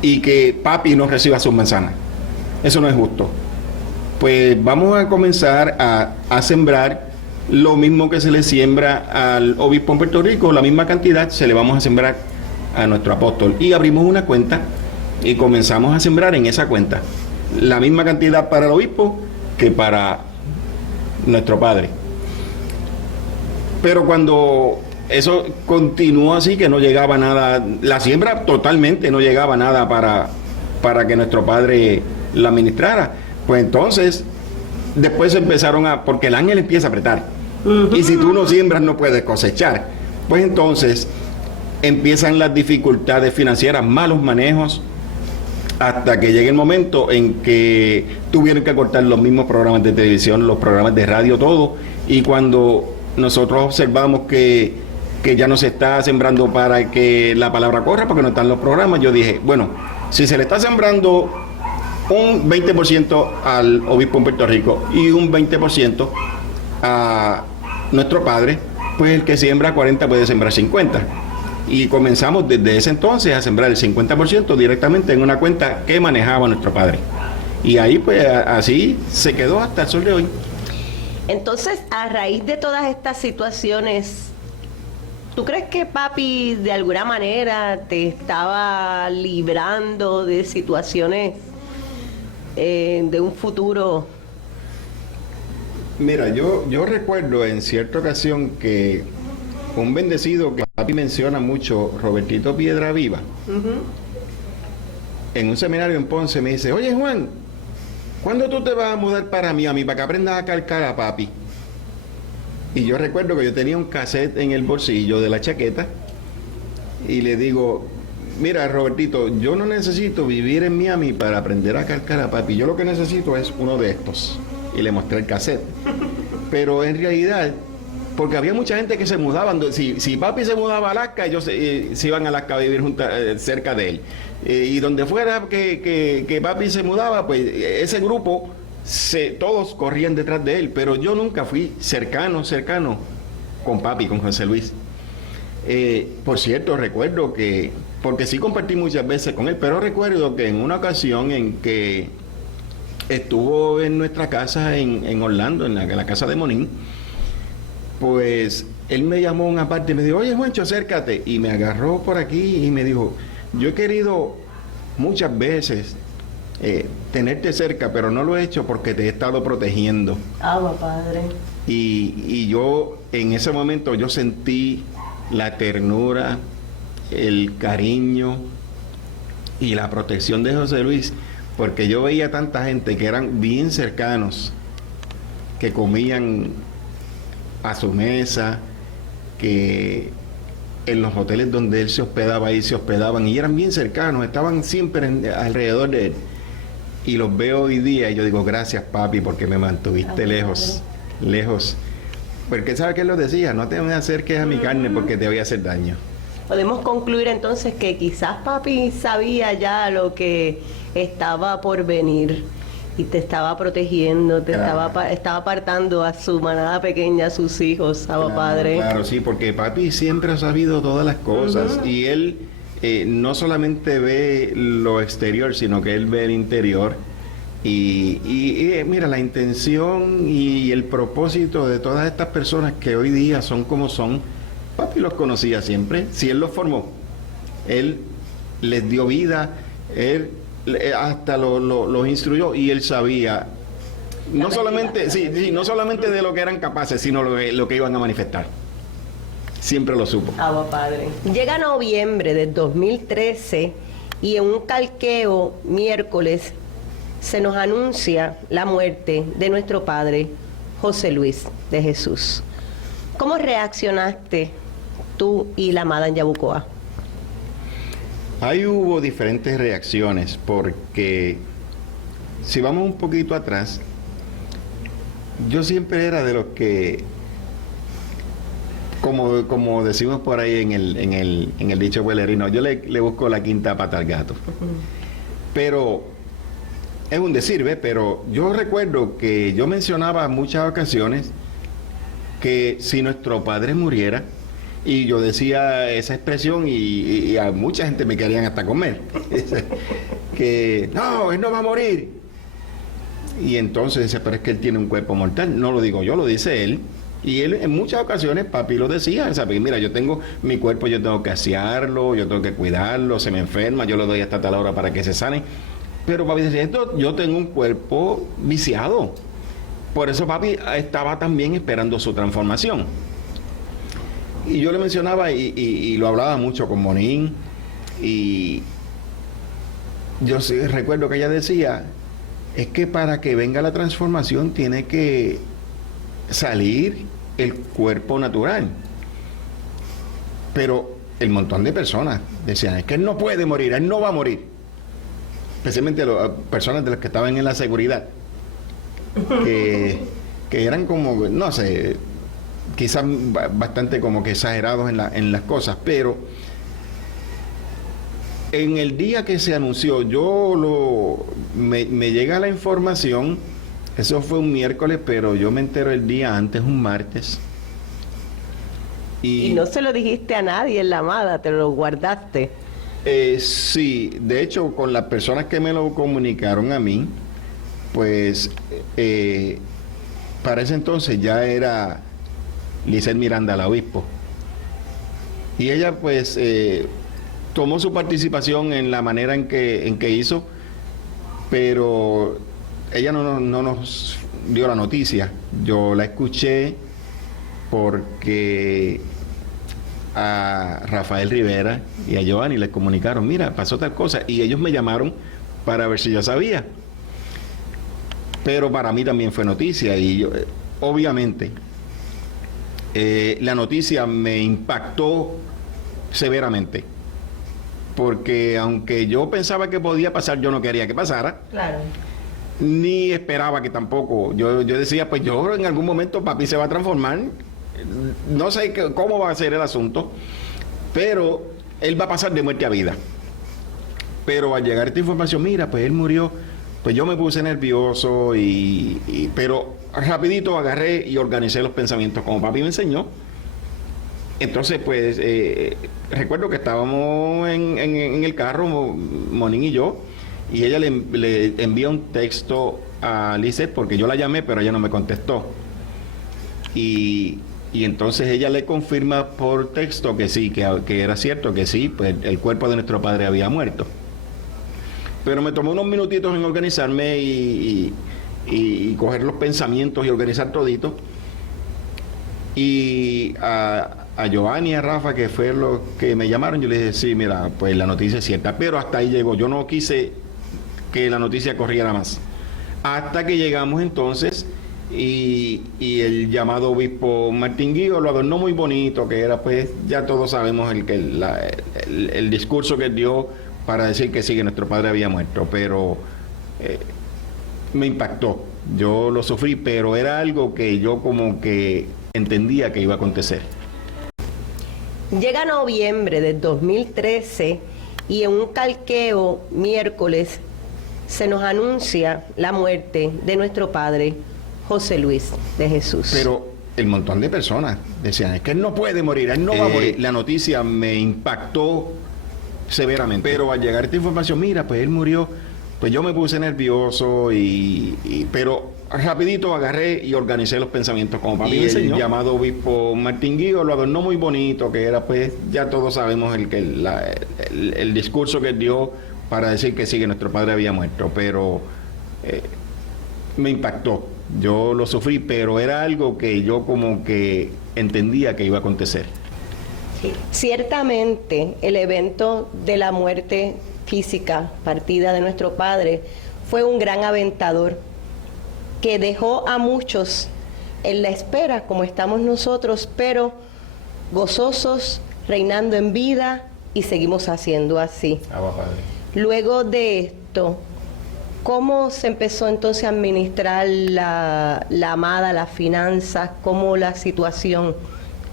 y que papi no reciba sus manzanas. Eso no es justo. Pues vamos a comenzar a sembrar lo mismo que se le siembra al obispo en Puerto Rico, la misma cantidad se le vamos a sembrar a nuestro apóstol. Y abrimos una cuenta y comenzamos a sembrar en esa cuenta la misma cantidad para el obispo que para nuestro padre. Pero cuando eso continuó así, que no llegaba nada, la siembra totalmente no llegaba nada para que nuestro padre la administrara, pues entonces después empezaron porque el ángel empieza a apretar. Y si tú no siembras no puedes cosechar. Pues entonces empiezan las dificultades financieras, malos manejos, hasta que llegue el momento en que tuvieron que cortar los mismos programas de televisión, los programas de radio, todo. Y cuando nosotros observamos que ya no se está sembrando para que la palabra corra, porque no están los programas, yo dije, bueno, si se le está sembrando un 20% al obispo en Puerto Rico y un 20% a nuestro padre, pues el que siembra 40 puede sembrar 50. Y comenzamos desde ese entonces a sembrar el 50% directamente en una cuenta que manejaba nuestro padre. Y ahí pues así se quedó hasta el sol de hoy. Entonces, a raíz de todas estas situaciones, ¿tú crees que papi de alguna manera te estaba librando de situaciones de un futuro? Mira, yo recuerdo en cierta ocasión que un bendecido que papi menciona mucho, Robertito Piedraviva, en un seminario en Ponce me dice, oye Juan, ¿cuándo tú te vas a mudar para Miami para que aprendas a calcar a papi? Y yo recuerdo que yo tenía un cassette en el bolsillo de la chaqueta y le digo, mira Robertito, yo no necesito vivir en Miami para aprender a calcar a papi, yo lo que necesito es uno de estos. Y le mostré el cassette. Pero en realidad, porque había mucha gente que se mudaban, si papi se mudaba a Alaska, ellos se iban a Alaska a vivir cerca de él. Y donde fuera que papi se mudaba, pues ese grupo, todos corrían detrás de él, pero yo nunca fui cercano con papi, con José Luis. Por cierto, recuerdo que, porque sí compartí muchas veces con él, pero recuerdo que en una ocasión en que estuvo en nuestra casa en Orlando, en la casa de Monín, pues él me llamó una parte y me dijo, oye Juancho, acércate, y me agarró por aquí y me dijo, yo he querido muchas veces tenerte cerca, pero no lo he hecho porque te he estado protegiendo. Padre. Y yo en ese momento yo sentí la ternura, el cariño y la protección de José Luis, porque yo veía tanta gente que eran bien cercanos, que comían a su mesa, que en los hoteles donde él se hospedaba, ahí se hospedaban, y eran bien cercanos, estaban siempre alrededor de él. Y los veo hoy día y yo digo, gracias papi, porque me mantuviste lejos. Porque ¿sabe qué él lo decía? No te me acerques a mi carne porque te voy a hacer daño. Podemos concluir entonces que quizás papi sabía ya lo que estaba por venir y te estaba protegiendo, estaba apartando a su manada pequeña, a sus hijos, Padre. Claro, sí, porque papi siempre ha sabido todas las cosas y él no solamente ve lo exterior, sino que él ve el interior. Y mira, la intención y el propósito de todas estas personas que hoy día son como son, papi los conocía siempre. Si él los formó, él les dio vida, él hasta los instruyó y él sabía no solamente de lo que eran capaces, sino lo que iban a manifestar. Siempre lo supo. Padre. Llega noviembre del 2013 y en un calqueo miércoles se nos anuncia la muerte de nuestro padre José Luis de Jesús. ¿Cómo reaccionaste tú y la amada en Yabucoa? Ahí hubo diferentes reacciones, porque si vamos un poquito atrás, yo siempre era de los que, como decimos por ahí en el dicho pueblerino, yo le busco la quinta pata al gato. Pero es un decir, ¿ves? Pero yo recuerdo que yo mencionaba en muchas ocasiones que si nuestro padre muriera, Y yo decía esa expresión y a mucha gente me querían hasta comer. Que no, él no va a morir. Y entonces dice, pero es que él tiene un cuerpo mortal. No lo digo yo, lo dice él. Y él en muchas ocasiones, papi lo decía, ¿sabes? Mira, yo tengo mi cuerpo, yo tengo que asearlo, yo tengo que cuidarlo, se me enferma, yo le doy hasta tal hora para que se sane. Pero papi decía, yo tengo un cuerpo viciado. Por eso papi estaba también esperando su transformación. Y yo le mencionaba y lo hablaba mucho con Monín. Y yo sí recuerdo que ella decía, es que para que venga la transformación tiene que salir el cuerpo natural. Pero el montón de personas decían, es que él no puede morir, él no va a morir. Especialmente las personas de las que estaban en la seguridad. Que eran como, no sé, quizás bastante como que exagerados en las cosas, pero en el día que se anunció, me llega la información, eso fue un miércoles, pero yo me entero el día antes, un martes. Y no se lo dijiste a nadie en la amada, te lo guardaste. Sí, de hecho, con las personas que me lo comunicaron a mí, pues para ese entonces ya era Lizeth Miranda, la obispo. Y ella pues tomó su participación en la manera en que hizo, pero ella no nos dio la noticia. Yo la escuché porque a Rafael Rivera y a Giovanni les comunicaron, mira, pasó tal cosa, y ellos me llamaron para ver si yo sabía. Pero para mí también fue noticia y yo, obviamente la noticia me impactó severamente, porque aunque yo pensaba que podía pasar, yo no quería que pasara. Claro. Ni esperaba que tampoco. Yo decía, pues yo en algún momento papi se va a transformar. No sé cómo va a ser el asunto, pero él va a pasar de muerte a vida. Pero al llegar esta información, mira, pues él murió, pues yo me puse nervioso pero rapidito agarré y organicé los pensamientos como papi me enseñó. Entonces, pues, recuerdo que estábamos en el carro, Monín y yo, y ella le envía un texto a Lizeth, porque yo la llamé, pero ella no me contestó. Y entonces ella le confirma por texto que sí, que era cierto, que sí, pues el cuerpo de nuestro padre había muerto. Pero me tomó unos minutitos en organizarme y coger los pensamientos y organizar todito. Y a Giovanni y a Rafa, que fue los que me llamaron, yo les dije, sí, mira, pues la noticia es cierta. Pero hasta ahí llegó. Yo no quise que la noticia corriera más. Hasta que llegamos entonces y el llamado obispo Martín Guío lo adornó muy bonito, que era, pues, ya todos sabemos el discurso que dio para decir que sí, que nuestro padre había muerto. Pero me impactó. Yo lo sufrí, pero era algo que yo como que entendía que iba a acontecer. Llega noviembre del 2013 y en un calqueo miércoles se nos anuncia la muerte de nuestro padre José Luis de Jesús. Pero el montón de personas decían, es que él no puede morir, él no va a morir. La noticia me impactó severamente. Pero al llegar esta información, mira, pues él murió, pues yo me puse nervioso pero rapidito agarré y organicé los pensamientos como papi me enseñó. El llamado obispo Martín Guío lo adornó muy bonito, que era, pues, ya todos sabemos el discurso que dio para decir que sí, que nuestro padre había muerto. Pero me impactó. Yo lo sufrí, pero era algo que yo como que entendía que iba a acontecer. Sí. Ciertamente, el evento de la muerte física, partida de nuestro padre, fue un gran aventador que dejó a muchos en la espera, como estamos nosotros, pero gozosos, reinando en vida, y seguimos haciendo así. Padre. Luego de esto, ¿cómo se empezó entonces a administrar la amada, las finanzas? ¿Cómo la situación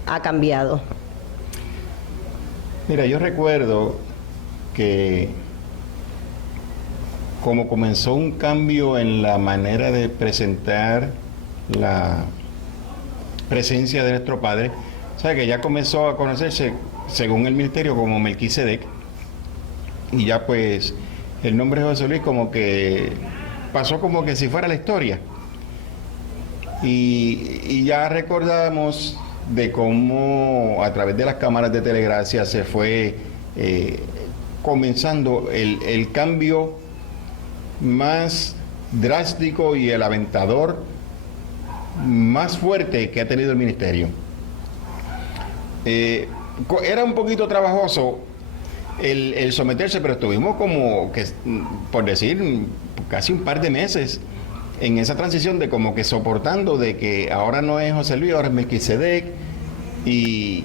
ha cambiado? Mira, yo recuerdo que como comenzó un cambio en la manera de presentar la presencia de nuestro padre, O sea que ya comenzó a conocerse, según el ministerio, como Melquisedec. Y ya pues el nombre de José Luis como que pasó como que si fuera la historia. Y ya recordamos de cómo a través de las cámaras de Telegracia se fue comenzando el cambio más drástico y el aventador más fuerte que ha tenido el ministerio. Era un poquito trabajoso el someterse, pero estuvimos como que, por decir, casi un par de meses en esa transición de como que soportando de que ahora no es José Luis, ahora es Melquisedec, y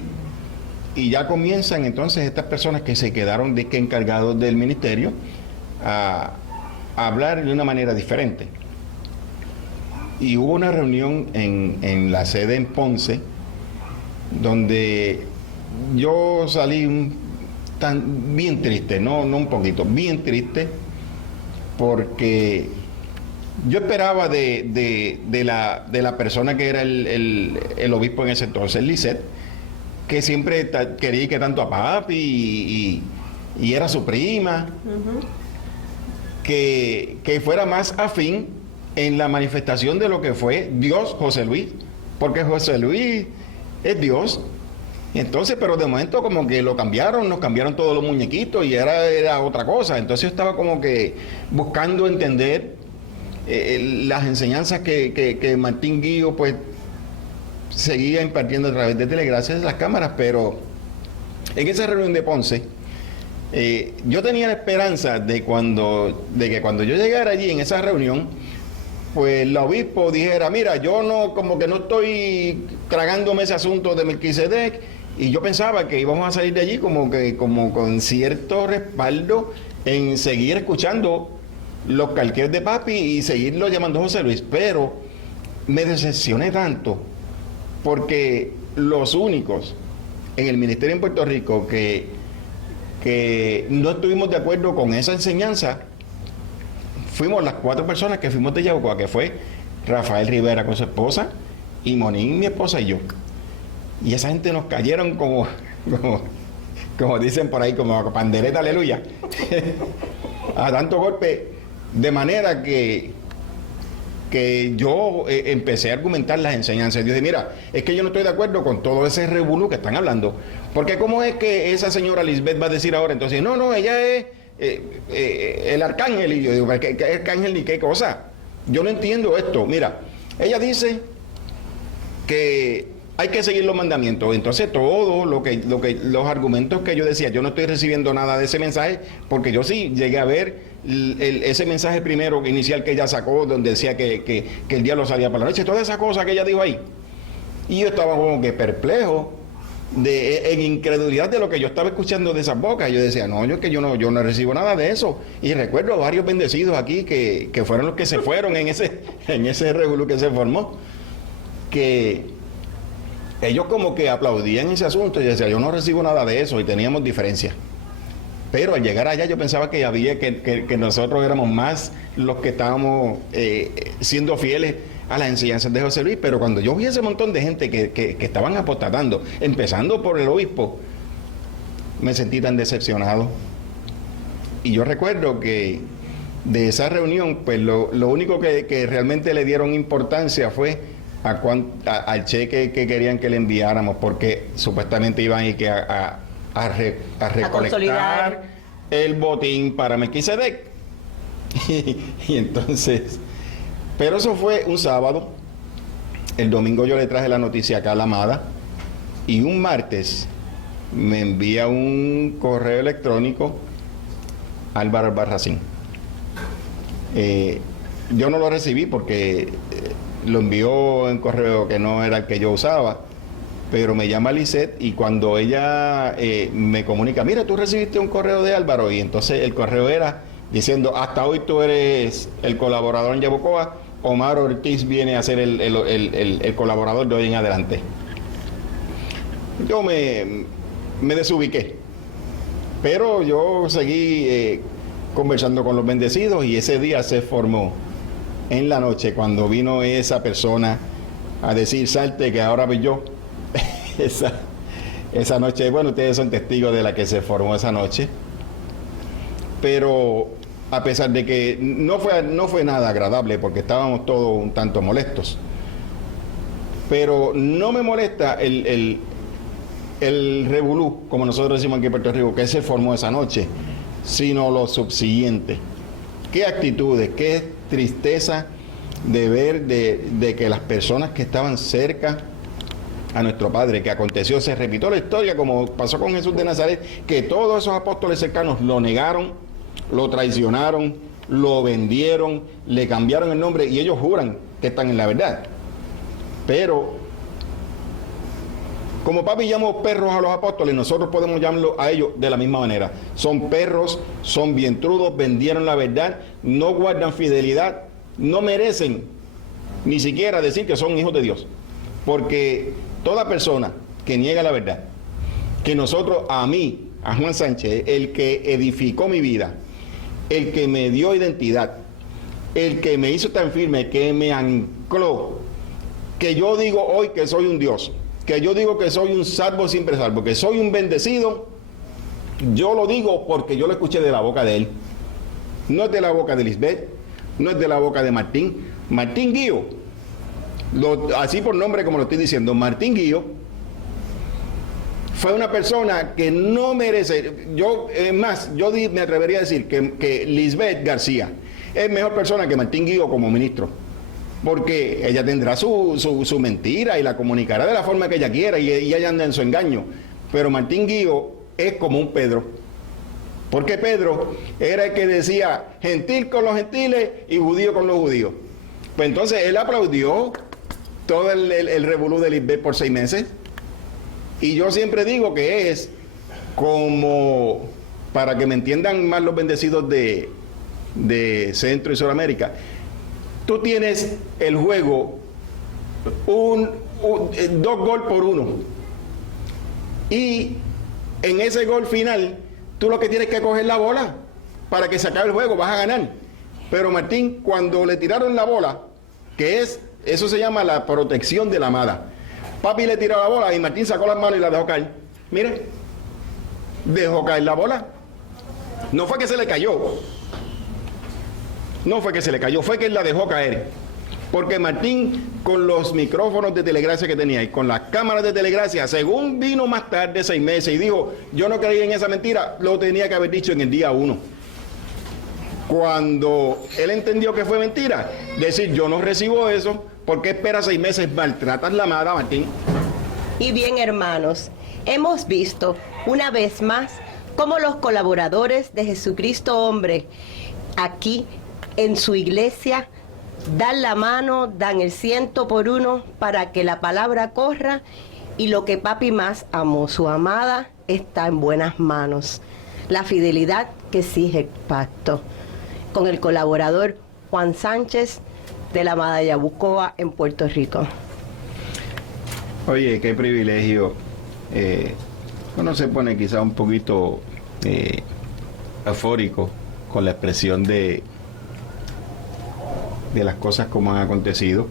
ya comienzan entonces estas personas que se quedaron de que encargados del ministerio a hablar de una manera diferente. Y hubo una reunión en la sede en Ponce, donde yo salí bien triste, no un poquito, bien triste, porque yo esperaba de la persona que era el obispo en ese entonces, Lisset, que siempre quería que tanto a papi y era su prima, que fuera más afín en la manifestación de lo que fue Dios José Luis, porque José Luis es Dios. Entonces, pero de momento como que lo cambiaron, nos cambiaron todos los muñequitos y era otra cosa. Entonces yo estaba como que buscando entender las enseñanzas que Martín Guío pues seguía impartiendo a través de Telegracia de las cámaras, pero en esa reunión de Ponce yo tenía la esperanza de que cuando yo llegara allí en esa reunión, pues el obispo dijera, mira, yo como que no estoy tragándome ese asunto de Melquisedec, y yo pensaba que íbamos a salir de allí como con cierto respaldo en seguir escuchando los calqueres de papi y seguirlo llamando José Luis, pero me decepcioné tanto porque los únicos en el ministerio en Puerto Rico que no estuvimos de acuerdo con esa enseñanza fuimos las 4 personas que fuimos de Yabucoa, que fue Rafael Rivera con su esposa y Monín, mi esposa, y yo. Y esa gente nos cayeron como dicen por ahí, como pandereta, aleluya, a tanto golpe, de manera que yo empecé a argumentar las enseñanzas. Yo dije, mira, es que yo no estoy de acuerdo con todo ese revolú que están hablando, porque ¿cómo es que esa señora Lisbeth va a decir ahora? Entonces, no, ella es el arcángel. Y yo digo, ¿qué arcángel ni qué cosa? Yo no entiendo esto. Mira, ella dice que hay que seguir los mandamientos. Entonces todo los argumentos que yo decía, yo no estoy recibiendo nada de ese mensaje, porque yo sí llegué a ver ese mensaje primero inicial que ella sacó, donde decía que el diablo salía por la noche, toda esa cosa que ella dijo ahí. Y yo estaba como que perplejo, en incredulidad de lo que yo estaba escuchando de esas bocas. Yo decía, no, yo no recibo nada de eso. Y recuerdo varios bendecidos aquí que fueron los que se fueron en ese revolú que se formó, que ellos como que aplaudían ese asunto y decían, yo no recibo nada de eso, y teníamos diferencias. Pero al llegar allá yo pensaba que había que nosotros éramos más los que estábamos siendo fieles a las enseñanzas de José Luis. Pero cuando yo vi ese montón de gente que estaban apostatando, empezando por el obispo, me sentí tan decepcionado. Y yo recuerdo que de esa reunión, pues lo único que realmente le dieron importancia fue al cheque que querían que le enviáramos, porque supuestamente iban a recolectar el botín para Melquisedec. Y entonces, pero eso fue un sábado. El domingo yo le traje la noticia acá a la amada, y un martes me envía un correo electrónico Álvaro Albarracín. Yo no lo recibí porque lo envió en correo que no era el que yo usaba, pero me llama Lisset, y cuando ella me comunica, mira, tú recibiste un correo de Álvaro, y entonces el correo era diciendo, hasta hoy tú eres el colaborador en Yabucoa, Omar Ortiz viene a ser el colaborador de hoy en adelante. Yo me desubiqué, pero yo seguí conversando con los bendecidos, y ese día se formó en la noche cuando vino esa persona a decir, salte que ahora voy yo. esa noche, bueno, ustedes son testigos de la que se formó esa noche, pero a pesar de que no fue nada agradable porque estábamos todos un tanto molestos, pero no me molesta el revolú, como nosotros decimos aquí en Puerto Rico, que se formó esa noche, sino lo subsiguiente. Qué actitudes, qué tristeza de ver de que las personas que estaban cerca a nuestro Padre, que aconteció, se repitió la historia como pasó con Jesús de Nazaret, que todos esos apóstoles cercanos lo negaron, lo traicionaron, lo vendieron, le cambiaron el nombre y ellos juran que están en la verdad. Pero como papi llamó perros a los apóstoles, nosotros podemos llamarlos a ellos de la misma manera. Son perros, son vientrudos, vendieron la verdad, no guardan fidelidad, no merecen ni siquiera decir que son hijos de Dios. Porque toda persona que niega la verdad, que nosotros, a mí, a Juan Sánchez, el que edificó mi vida, el que me dio identidad, el que me hizo tan firme, que me ancló, que yo digo hoy que soy un Dios, que yo digo que soy un salvo siempre salvo, que soy un bendecido, yo lo digo porque yo lo escuché de la boca de él. No es de la boca de Lisbeth, no es de la boca de Martín. Martín Guío, así por nombre como lo estoy diciendo, Martín Guío fue una persona que no merece, me atrevería a decir que Lisbeth García es mejor persona que Martín Guío como ministro. Porque ella tendrá su mentira y la comunicará de la forma que ella quiera y ella anda en su engaño. Pero Martín Guío es como un Pedro. Porque Pedro era el que decía gentil con los gentiles y judío con los judíos. Pues entonces él aplaudió todo el revolú de Lisbeth por 6 meses. Y yo siempre digo que es como, para que me entiendan más los bendecidos de Centro y Sudamérica, tú tienes el juego 2 goles por 1 y en ese gol final tú lo que tienes que coger la bola para que se acabe el juego, vas a ganar. Pero Martín, cuando le tiraron la bola, eso se llama la protección de la amada, papi le tiró la bola y Martín sacó las manos y la dejó caer. Mire, dejó caer la bola, no fue que se le cayó, fue que él la dejó caer. Porque Martín, con los micrófonos de Telegracia que tenía y con las cámaras de Telegracia, según vino más tarde, 6 meses, y dijo, yo no creía en esa mentira, lo tenía que haber dicho en el día 1. Cuando él entendió que fue mentira, decir, yo no recibo eso, ¿por qué espera 6 meses? Maltratas la amada, Martín. Y bien, hermanos, hemos visto una vez más cómo los colaboradores de Jesucristo Hombre aquí en su iglesia dan la mano, dan el 100 por 1 para que la palabra corra, y lo que papi más amó, su amada, está en buenas manos. La fidelidad que exige el pacto. Con el colaborador Juan Sánchez de la amada Yabucoa en Puerto Rico. Oye, qué privilegio. Uno se pone quizá un poquito eufórico con la expresión de las cosas como han acontecido,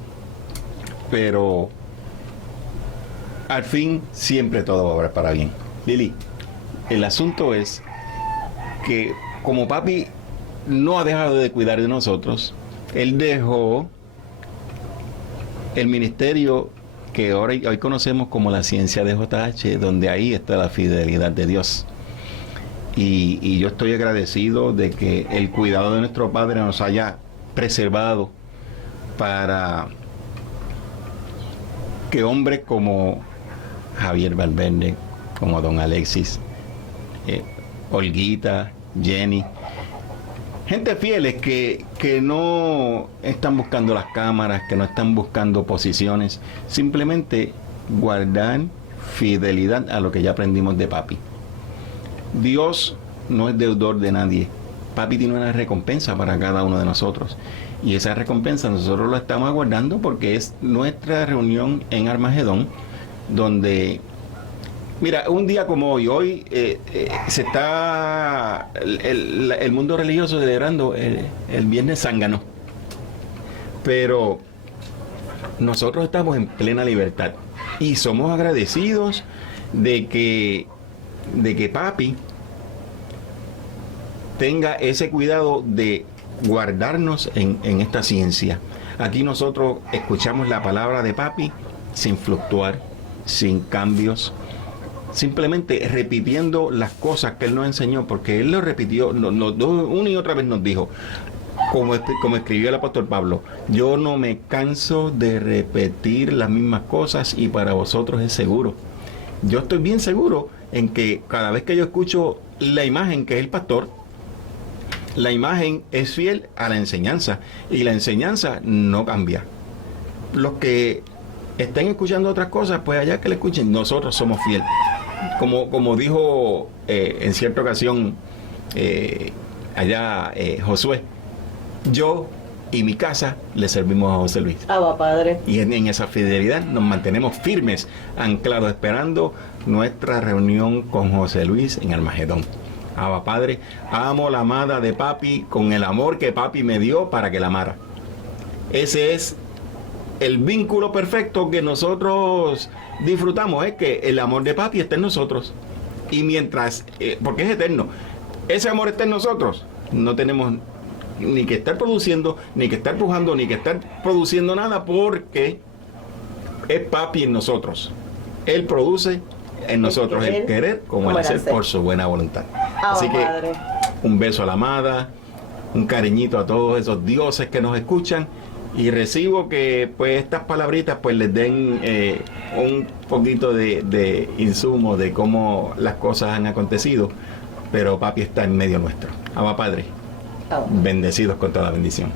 pero al fin siempre todo va a obrar para bien. Lili, el asunto es que como papi no ha dejado de cuidar de nosotros, él dejó el ministerio que hoy conocemos como la ciencia de JH, donde ahí está la fidelidad de Dios. Y yo estoy agradecido de que el cuidado de nuestro Padre nos haya preservado para que hombres como Javier Valverde, como don Alexis, Olguita, Jenny, gente fieles que no están buscando las cámaras, que no están buscando posiciones, simplemente guardar fidelidad a lo que ya aprendimos de papi. Dios no es deudor de nadie. Papi tiene una recompensa para cada uno de nosotros, y esa recompensa nosotros la estamos aguardando porque es nuestra reunión en Armagedón, donde, mira, un día como hoy se está el mundo religioso celebrando el Viernes Zángano, pero nosotros estamos en plena libertad. Y somos agradecidos de que papi tenga ese cuidado de guardarnos en esta ciencia. Aquí nosotros escuchamos la palabra de papi sin fluctuar, sin cambios, simplemente repitiendo las cosas que él nos enseñó, porque él lo repitió, una y otra vez nos dijo, como escribió el apóstol Pablo, yo no me canso de repetir las mismas cosas y para vosotros es seguro. Yo estoy bien seguro en que cada vez que yo escucho la imagen que es el pastor, la imagen es fiel a la enseñanza y la enseñanza no cambia. Los que estén escuchando otras cosas, pues allá que le escuchen, nosotros somos fieles. Como dijo en cierta ocasión Josué, yo y mi casa le servimos a José Luis. Abba Padre. Y en esa fidelidad nos mantenemos firmes, anclados, esperando nuestra reunión con José Luis en Armagedón. Abba Padre, amo la amada de papi con el amor que papi me dio para que la amara. Ese es el vínculo perfecto que nosotros disfrutamos, es que el amor de papi está en nosotros. Y mientras, porque es eterno, ese amor está en nosotros, no tenemos ni que estar produciendo, ni que estar pujando, ni que estar produciendo nada, porque es papi en nosotros. Él produce en nosotros el querer como el hacer por su buena voluntad. Así que un beso a la amada, un cariñito a todos esos dioses que nos escuchan, y recibo que pues estas palabritas pues les den un poquito de insumo de cómo las cosas han acontecido, pero papi está en medio nuestro. Abba Padre, bendecidos con toda la bendición.